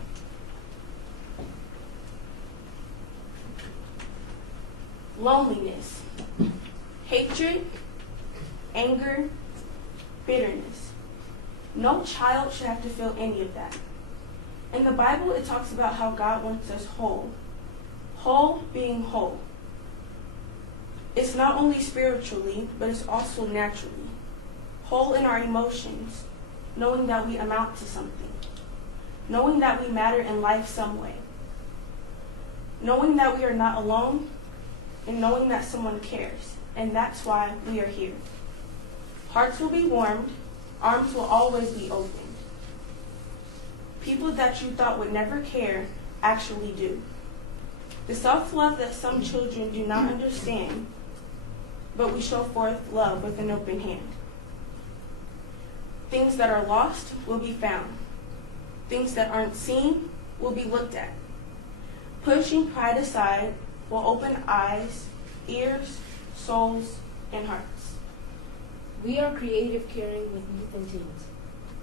Loneliness, hatred, anger, bitterness. No child should have to feel any of that. In the Bible, it talks about how God wants us whole. Whole being whole. It's not only spiritually, but it's also naturally. Whole in our emotions, knowing that we amount to something. Knowing that we matter in life some way. Knowing that we are not alone, and knowing that someone cares, and that's why we are here. Hearts will be warmed, arms will always be opened. People that you thought would never care actually do. The self-love that some children do not understand, but we show forth love with an open hand. Things that are lost will be found. Things that aren't seen will be looked at. Pushing pride aside will open eyes, ears, souls, and hearts. We are Creative Caring with Youth and Teens,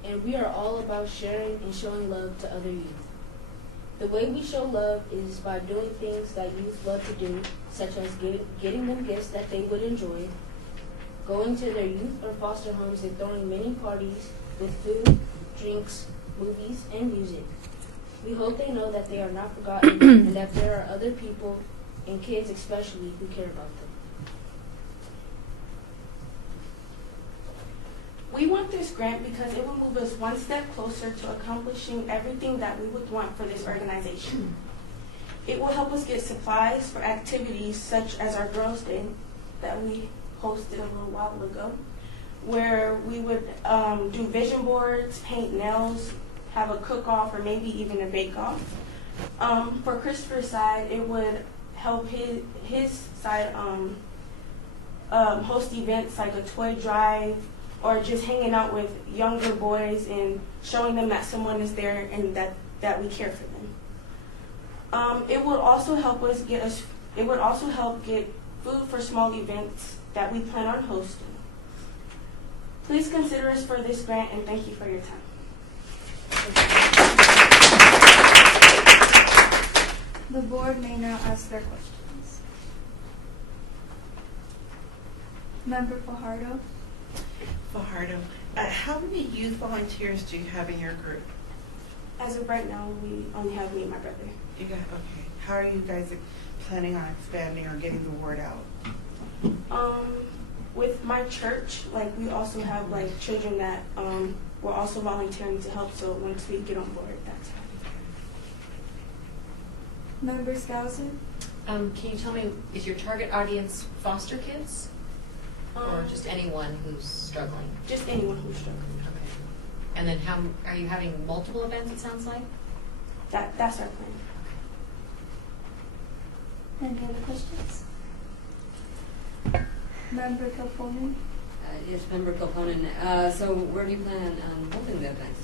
and we are all about sharing and showing love to other youth. The way we show love is by doing things that youth love to do, such as getting them gifts that they would enjoy, going to their youth or foster homes and throwing many parties with food, drinks, movies, and music. We hope they know that they are not forgotten and that there are other people, and kids especially, who care about them. We want this grant because it will move us one step closer to accomplishing everything that we would want for this organization. It will help us get supplies for activities such as our Girls' Day that we hosted a little while ago, where we would do vision boards, paint nails, have a cook-off, or maybe even a bake-off. For Christopher's side, it would help his side host events like a toy drive, or just hanging out with younger boys and showing them that someone is there and that we care for them. It would also help get food for small events that we plan on hosting. Please consider us for this grant, and thank you for your time. The board may now ask their questions. Member Fajardo. Fajardo, how many youth volunteers do you have in your group? As of right now, we only have me and my brother. You got, okay. How are you guys planning on expanding or getting the word out? With my church, like we also have like children that we're also volunteering to help. So once we get on board, that's how. Member Skousen. Can you tell me, is your target audience foster kids? Or just anyone who's struggling? Just anyone who's struggling. Okay. And then how are you having multiple events, it sounds like? That's our plan. Any other questions? Member Kilfonen. Yes, Member Kilponen. So where do you plan on holding the event?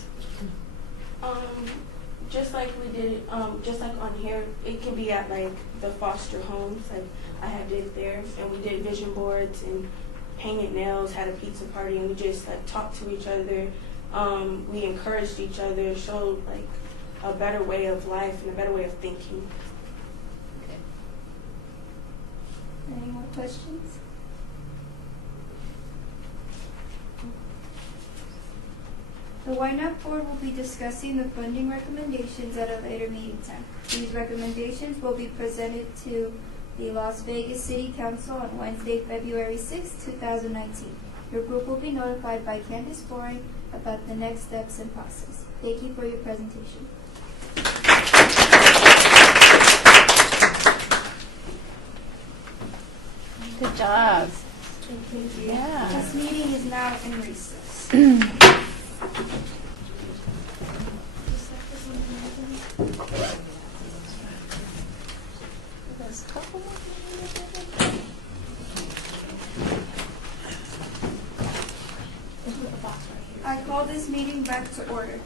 Just like we did, just like on here, it can be at like the foster homes. Like I had did there, and we did vision boards and painted nails, had a pizza party, and we just like talked to each other. We encouraged each other, showed like a better way of life and a better way of thinking. Okay. Any more questions? The Ynapp Board will be discussing the funding recommendations at a later meeting time. These recommendations will be presented to the Las Vegas City Council on Wednesday, February 6, 2019. Your group will be notified by Candace Boring about the next steps and process. Thank you for your presentation. Good job. Thank you. Yeah. This meeting is now in recess. I call this meeting back to order.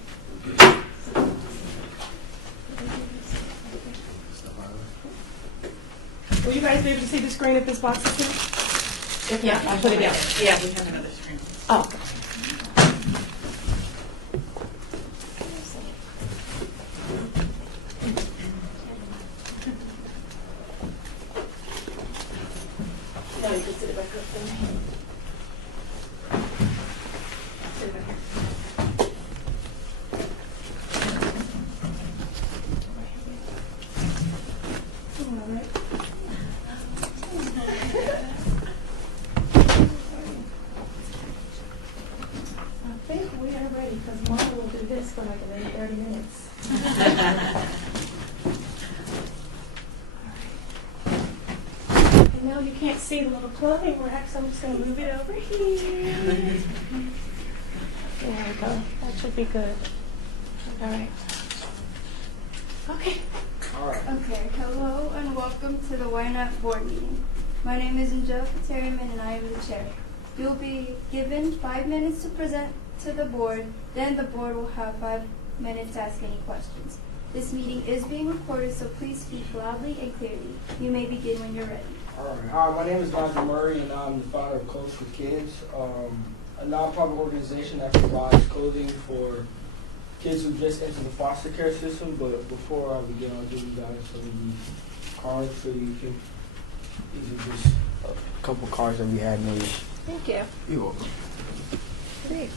Will you guys be able to see the screen if this box is here? If not, I'll put it down. Yeah, we have another screen. Oh. No, you can sit it back up there. Sit it back here. All right. I think we are ready because Mama will do this for like another 30 minutes. And now you can't see the little clothing rack, so I'm just going to move it over here. There we go. That should be good. All right. Okay. Okay, hello and welcome to the Ynapp Board meeting. My name is Angelica Terryman and I am the chair. You will be given 5 minutes to present to the board, then the board will have 5 minutes to ask any questions. This meeting is being recorded, so please speak loudly and clearly. You may begin when you're ready. All right. Hi, my name is Nigel Murray, and I'm the founder of Clothes for Kids, a nonprofit organization that provides clothing for kids who just entered the foster care system. But before I begin, I'll give you guys some of these cards so you can. These are just a couple cards that we had made. Thank you. You're welcome. Great.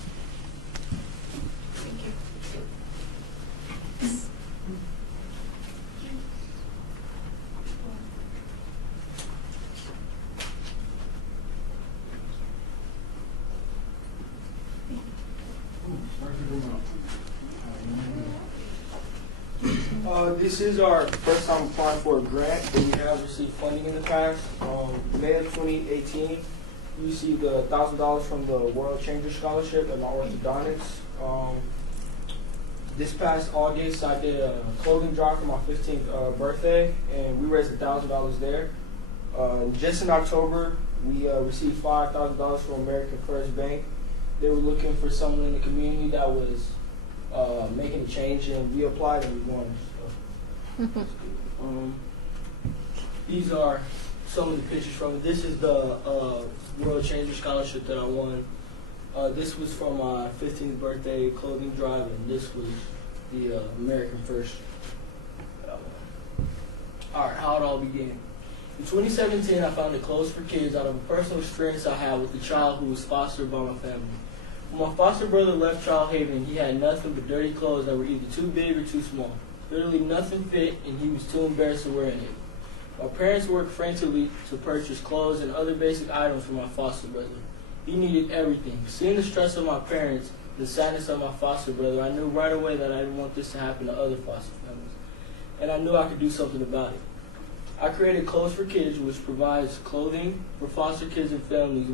This is our first time applying for a grant, but we have received funding in the past. May of 2018, we received $1,000 from the World Changer Scholarship at my orthodontics. This past August, I did a clothing drive for my 15th birthday, and we raised $1,000 there. Just in October, we received $5,000 from American First Bank. They were looking for someone in the community that was making a change, and we applied and we won. So. These are some of the pictures from it. This is the World Changer Scholarship that I won. This was from my 15th birthday clothing drive, and this was the American First that I won. All right, how it all began. In 2017, I founded Clothes for Kids out of a personal experience I had with a child who was fostered by my family. When my foster brother left Child Haven, he had nothing but dirty clothes that were either too big or too small. Literally nothing fit, and he was too embarrassed to wear any. My parents worked frantically to purchase clothes and other basic items for my foster brother. He needed everything. Seeing the stress of my parents, the sadness of my foster brother, I knew right away that I didn't want this to happen to other foster families. And I knew I could do something about it. I created Clothes for Kids, which provides clothing for foster kids and families,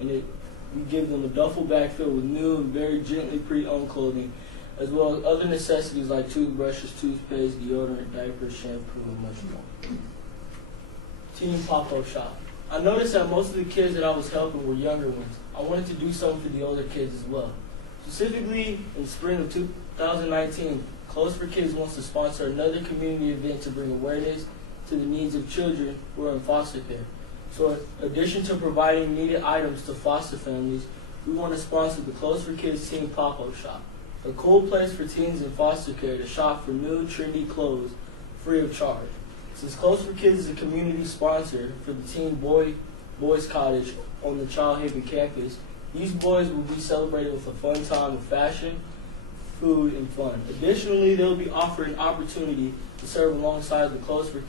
we give them a duffel bag filled with new and very gently pre-owned clothing, as well as other necessities like toothbrushes, toothpaste, deodorant, diapers, shampoo, and much more. Team Pop-Up Shop. I noticed that most of the kids that I was helping were younger ones. I wanted to do something for the older kids as well. Specifically, in spring of 2019, Close for Kids wants to sponsor another community event to bring awareness to the needs of children who are in foster care. So in addition to providing needed items to foster families, we want to sponsor the Close for Kids Teen Pop-Up Shop, a cool place for teens in foster care to shop for new, trendy clothes free of charge. Since Close for Kids is a community sponsor for the Teen Boys Cottage on the Child Haven campus, these boys will be celebrated with a fun time of fashion, food, and fun. Additionally, they'll be offered an opportunity to serve alongside the Close for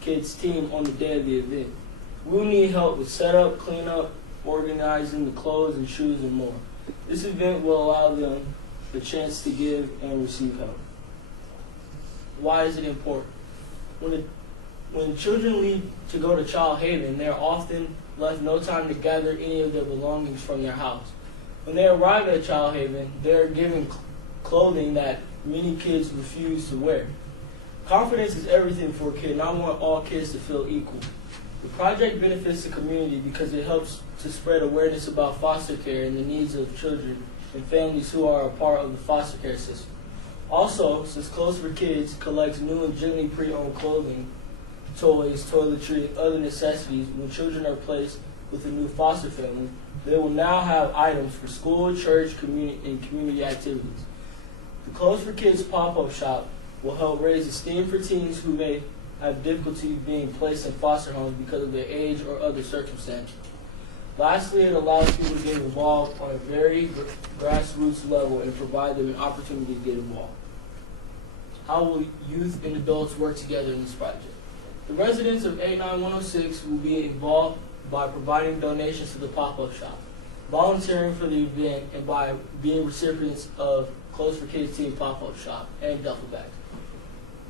Kids team on the day of the event. We'll need help with setup, cleanup, organizing the clothes and shoes, and more. This event will allow them the chance to give and receive help. Why is it important? When children leave to go to Child Haven, they are often left no time to gather any of their belongings from their house. When they arrive at Child Haven, they are given clothing that many kids refuse to wear. Confidence is everything for a kid, and I want all kids to feel equal. The project benefits the community because it helps to spread awareness about foster care and the needs of children and families who are a part of the foster care system. Also, since Close for Kids collects new and gently pre-owned clothing, toys, toiletry, and other necessities, when children are placed with a new foster family, they will now have items for school, church, and community activities. The Close for Kids pop-up shop will help raise esteem for teens who may have difficulty being placed in foster homes because of their age or other circumstances. Lastly, it allows people to get involved on a very grassroots level and provide them an opportunity to get involved. How will youth and adults work together in this project? The residents of 89106 will be involved by providing donations to the pop-up shop, volunteering for the event, and by being recipients of Close for Kids Team Pop-Up Shop and duffel bags.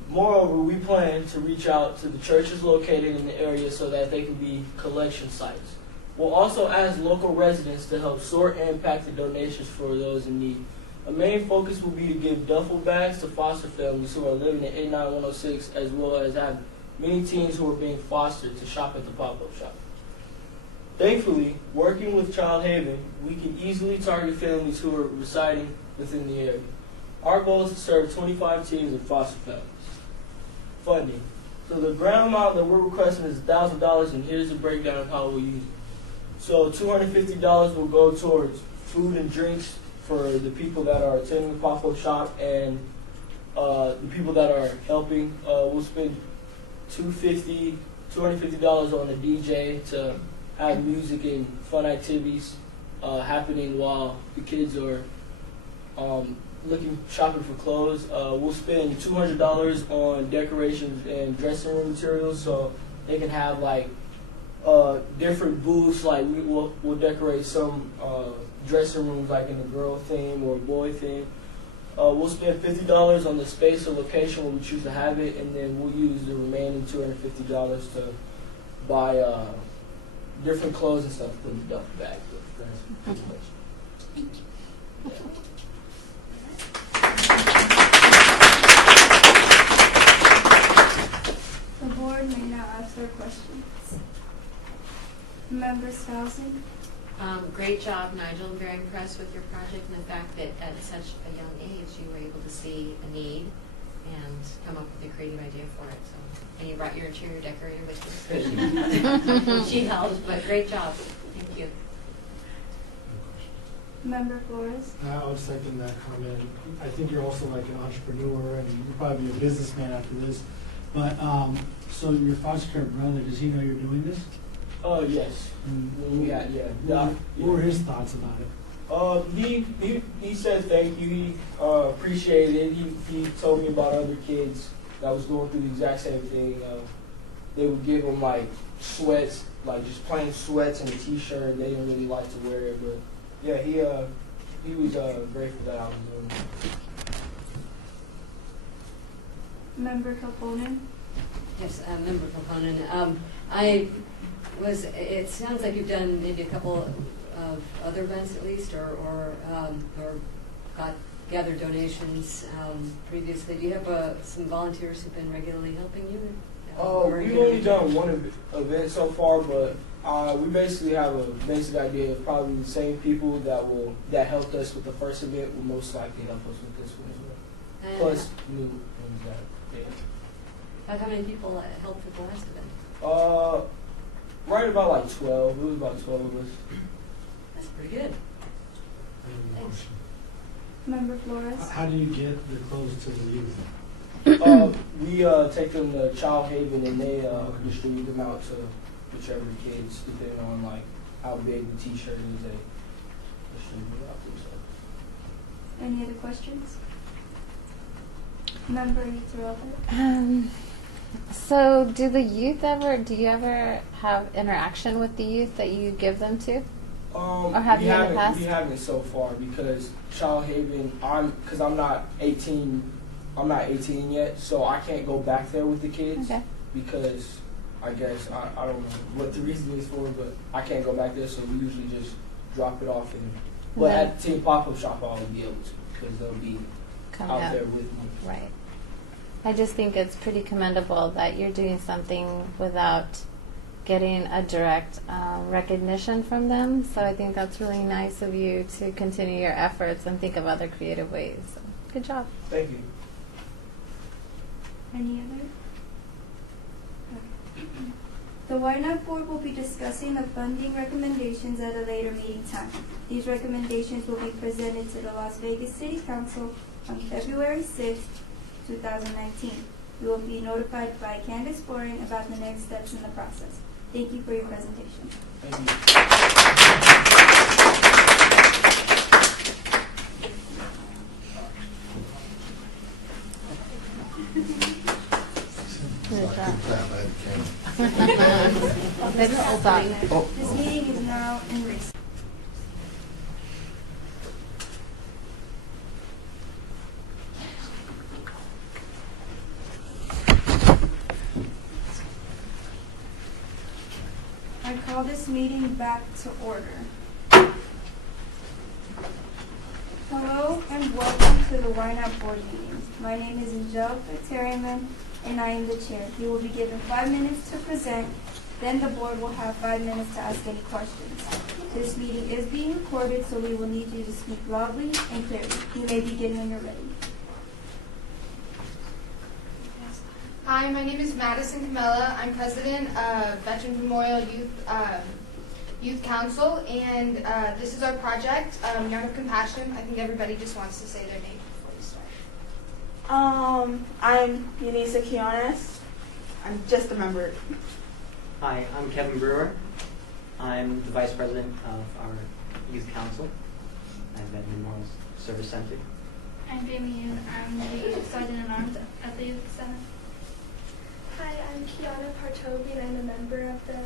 Moreover, we plan to reach out to the churches located in the area so that they can be collection sites. We'll also ask local residents to help sort and pack the donations for those in need. A main focus will be to give duffel bags to foster families who are living in 89106, as well as have many teens who are being fostered to shop at the pop-up shop. Thankfully, working with Child Haven, we can easily target families who are residing within the area. Our goal is to serve 25 teens and foster families. Funding. So the grant amount that we're requesting is $1,000, and here's the breakdown of how we'll use it. So $250 will go towards food and drinks for the people that are attending the pop-up shop and the people that are helping. We'll spend $250 on a DJ to have music and fun activities happening while the kids are shopping for clothes. We'll spend $200 on decorations and dressing room materials, so they can have like different booths. Like we'll decorate some dressing rooms like in a girl theme or a boy theme. We'll spend $50 on the space or location where we choose to have it, and then we'll use the remaining $250 to buy different clothes and stuff for the duffel bag. Thank you. Yeah. The board may now ask their questions. Member Skousen? Great job, Nigel. I'm very impressed with your project and the fact that at such a young age you were able to see a need and come up with a creative idea for it. So, and you brought your interior decorator with you. She helped, but great job. Thank you. Member Flores? I'll second that comment. I think you're also like an entrepreneur, and you'll probably be a businessman after this. But so your foster care brother, does he know you're doing this? Oh yes. What were his thoughts about it? He said thank you. He appreciated it. He told me about other kids that was going through the exact same thing. They would give them like sweats, like just plain sweats and a t-shirt, and they didn't really like to wear it. But yeah, he was grateful that I was doing it. Member Kelponen? Yes, Member Kelponen. It sounds like you've done maybe a couple of other events at least, or gathered donations previously. Do you have some volunteers who've been regularly helping you? We've only done one event so far, but We basically have a basic idea of probably the same people that helped us with the first event will most likely help us with this one as well. Plus new ones that How many people helped with the last event? right about like 12. It was about 12 of us. That's pretty good. Thanks. Member Flores? How do you get the clothes to the youth? We take them to Child Haven and they distribute them out to whichever kids, depending on like how big the T-shirt is. They distribute it out to. Any other questions? Member Ynapp? So do you ever have interaction with the youth that you give them to? Or have you in the past? We haven't so far because Child Haven, I'm not 18. I'm not 18 yet, so I can't go back there with the kids because I guess I don't know what the reason is for, but I can't go back there, so we usually just drop it off. But at the Teen Pop-Up Shop, I will be able to because they'll be out there with me. Right. I just think it's pretty commendable that you're doing something without getting a direct recognition from them. So I think that's really nice of you to continue your efforts and think of other creative ways. So, good job. Thank you. Any other? The Ynapp Board will be discussing the funding recommendations at a later meeting time. These recommendations will be presented to the Las Vegas City Council on February 6, 2019. You will be notified by Candace Boring about the next steps in the process. Thank you for your presentation. Thank you. This meeting is now in recess. I call this meeting back to order. Hello and welcome to the Ynapp Board meetings. My name is Angelica Terryman and I am the chair. You will be given 5 minutes to present, then the board will have 5 minutes to ask any questions. This meeting is being recorded, so we will need you to speak loudly and clearly. You may begin when you're ready. Hi, my name is Madison Camella. I'm president of Veterans Memorial Youth Council, and this is our project, Yard of Compassion. I think everybody just wants to say their name before we start. I'm Yunisa Quiones. I'm just a member. Hi, I'm Kevin Brewer. I'm the vice president of our youth council at Veteran Memorial Service Center. I'm Jamie Yoon. I'm the sergeant in arms at the youth center. Hi, I'm Kiana Partovi, and I'm a member of the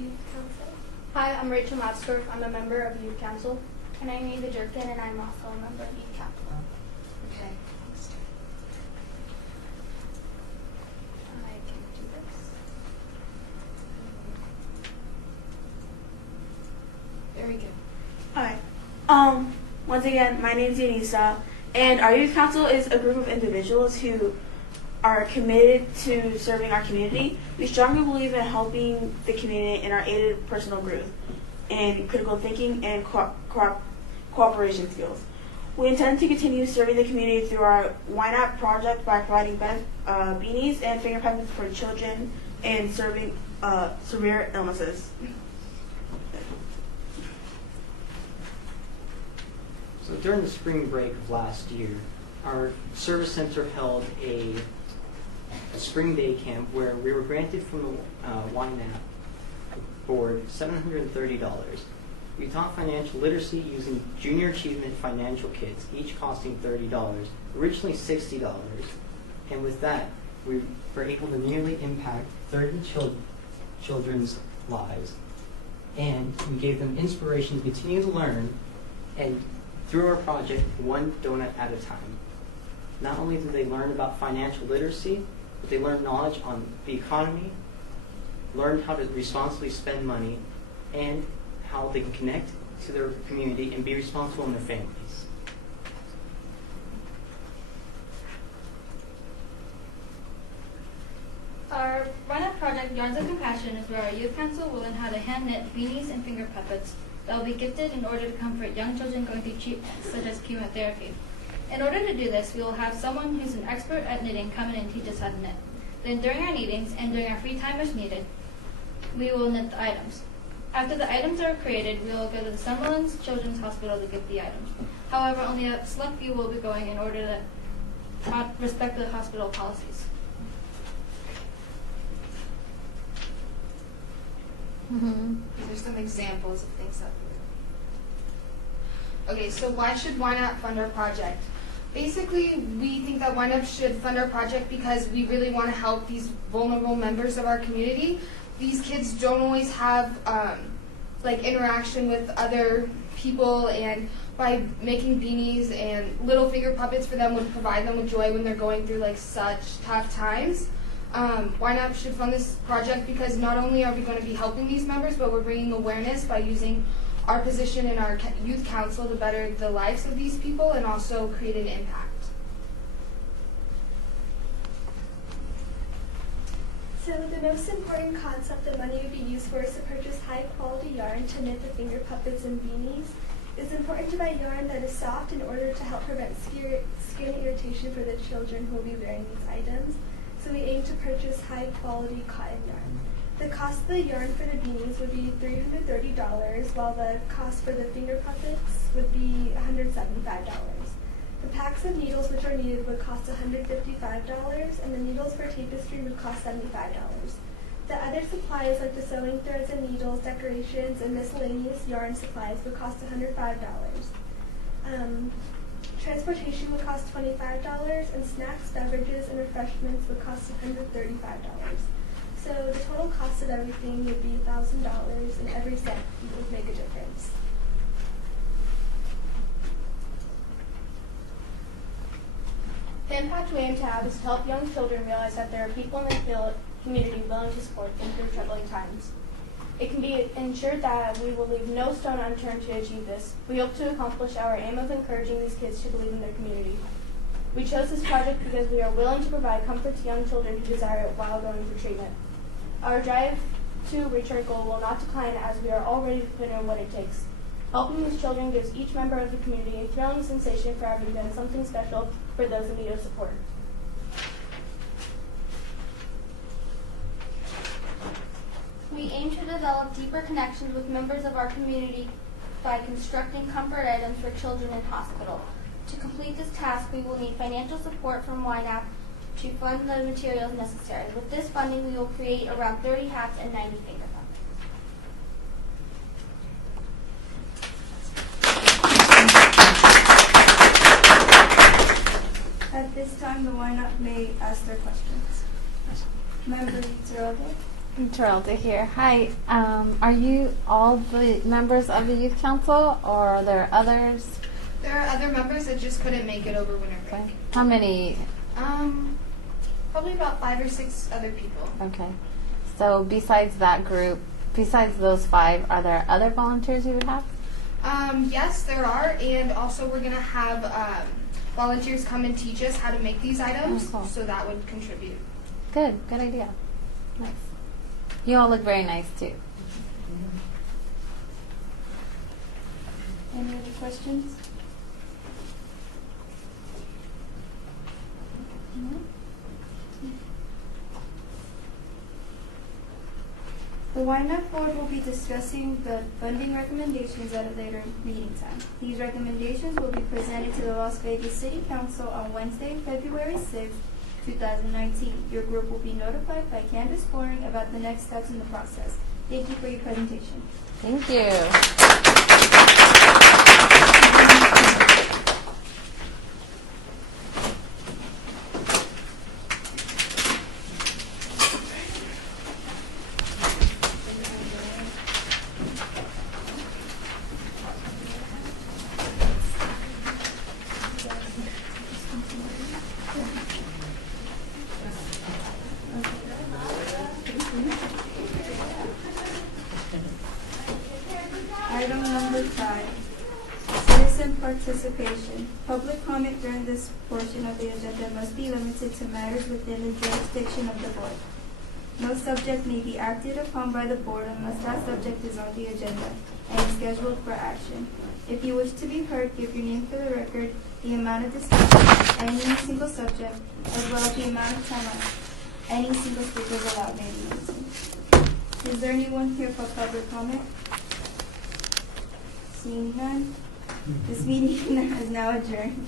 youth council. Hi, I'm Rachel Matsdorf. I'm a member of the youth council. And I'm Ava Jerkin, and I'm also a member of the youth council. Okay. I can do this. Very good. Hi. Once again, my name is Yunisa, and our youth council is a group of individuals who are committed to serving our community. We strongly believe in helping the community in our aided personal growth and critical thinking and cooperation skills. We intend to continue serving the community through our Ynapp project by providing beanies and finger packets for children and serving severe illnesses. So during the spring break of last year, our service center held a spring day camp where we were granted from the Ynapp board $730. We taught financial literacy using junior achievement financial kits, each costing $30, originally $60. And with that, we were able to nearly impact 30 children's lives. And we gave them inspiration to continue to learn, and through our project, one donut at a time. Not only did they learn about financial literacy, but they learned knowledge on the economy, learned how to responsibly spend money, and how they can connect to their community and be responsible in their families. Our Our Ynapp project, Yarns of Compassion, is where our youth council will learn how to hand knit beanies and finger puppets that will be gifted in order to comfort young children going through treatments such as chemotherapy. In order to do this, we will have someone who's an expert at knitting come in and teach us how to knit. Then during our meetings and during our free time as needed, we will knit the items. After the items are created, we will go to the Summerlin's Children's Hospital to get the items. However, only a select few will be going in order to respect the hospital policies. These are some examples of things that we do. Okay, so why should Ynapp fund our project? Basically, we think that Ynapp should fund our project because we really want to help these vulnerable members of our community. These kids don't always have interaction with other people, and by making beanies and little finger puppets for them would provide them with joy when they're going through such tough times. Ynapp should fund this project because not only are we going to be helping these members, but we're bringing awareness by using our position in our youth council to better the lives of these people and also create an impact. So the most important concept the money would be used for is to purchase high quality yarn to knit the finger puppets and beanies. It's important to buy yarn that is soft in order to help prevent skin irritation for the children who will be wearing these items. So we aim to purchase high quality cotton yarn. The cost of the yarn for the beanies would be $330, while the cost for the finger puppets would be $175. The packs of needles which are needed would cost $155, and the needles for tapestry would cost $75. The other supplies like the sewing threads and needles, decorations, and miscellaneous yarn supplies would cost $105. Transportation would cost $25, and snacks, beverages, and refreshments would cost $135. So the total cost of everything would be $1,000, and every cent would make a difference. The impact we aim to have is to help young children realize that there are people in the community willing to support them through troubling times. It can be ensured that we will leave no stone unturned to achieve this. We hope to accomplish our aim of encouraging these kids to believe in their community. We chose this project because we are willing to provide comfort to young children who desire it while going through treatment. Our drive to reach our goal will not decline as we are all ready to put in what it takes. Helping these children gives each member of the community a thrilling sensation for having done something special for those in need of support. We aim to develop deeper connections with members of our community by constructing comfort items for children in hospital. To complete this task, we will need financial support from Ynapp to fund the materials necessary. With this funding, we will create around 30 hats and 90 finger puppets. At this time, the Ynapp may ask their questions. Member Terrell. Thrilled to hear. Hi, are you all the members of the youth council, or are there others? There are other members that just couldn't make it over winter break. Okay. How many? Probably about 5 or 6 other people. Okay. So besides that group, besides those 5, are there other volunteers you would have? Yes, there are, and also we're going to have volunteers come and teach us how to make these items, cool. So that would contribute. Good idea. Nice. You all look very nice too. Any other questions? No? The Ynapp board will be discussing the funding recommendations at a later meeting time. These recommendations will be presented to the Las Vegas City Council on Wednesday, February 6th, 2019. Your group will be notified by Candace Boring about the next steps in the process. Thank you for your presentation. Thank you. Item number 5, citizen participation. Public comment during this portion of the agenda must be limited to matters within the jurisdiction of the board. No subject may be acted upon by the board unless that subject is on the agenda and is scheduled for action. If you wish to be heard, give your name for the record, the amount of discussion, any single subject, as well as the amount of time on any single speaker allowed may be limited. Is there anyone here for public comment? Seeing none, this meeting is now adjourned.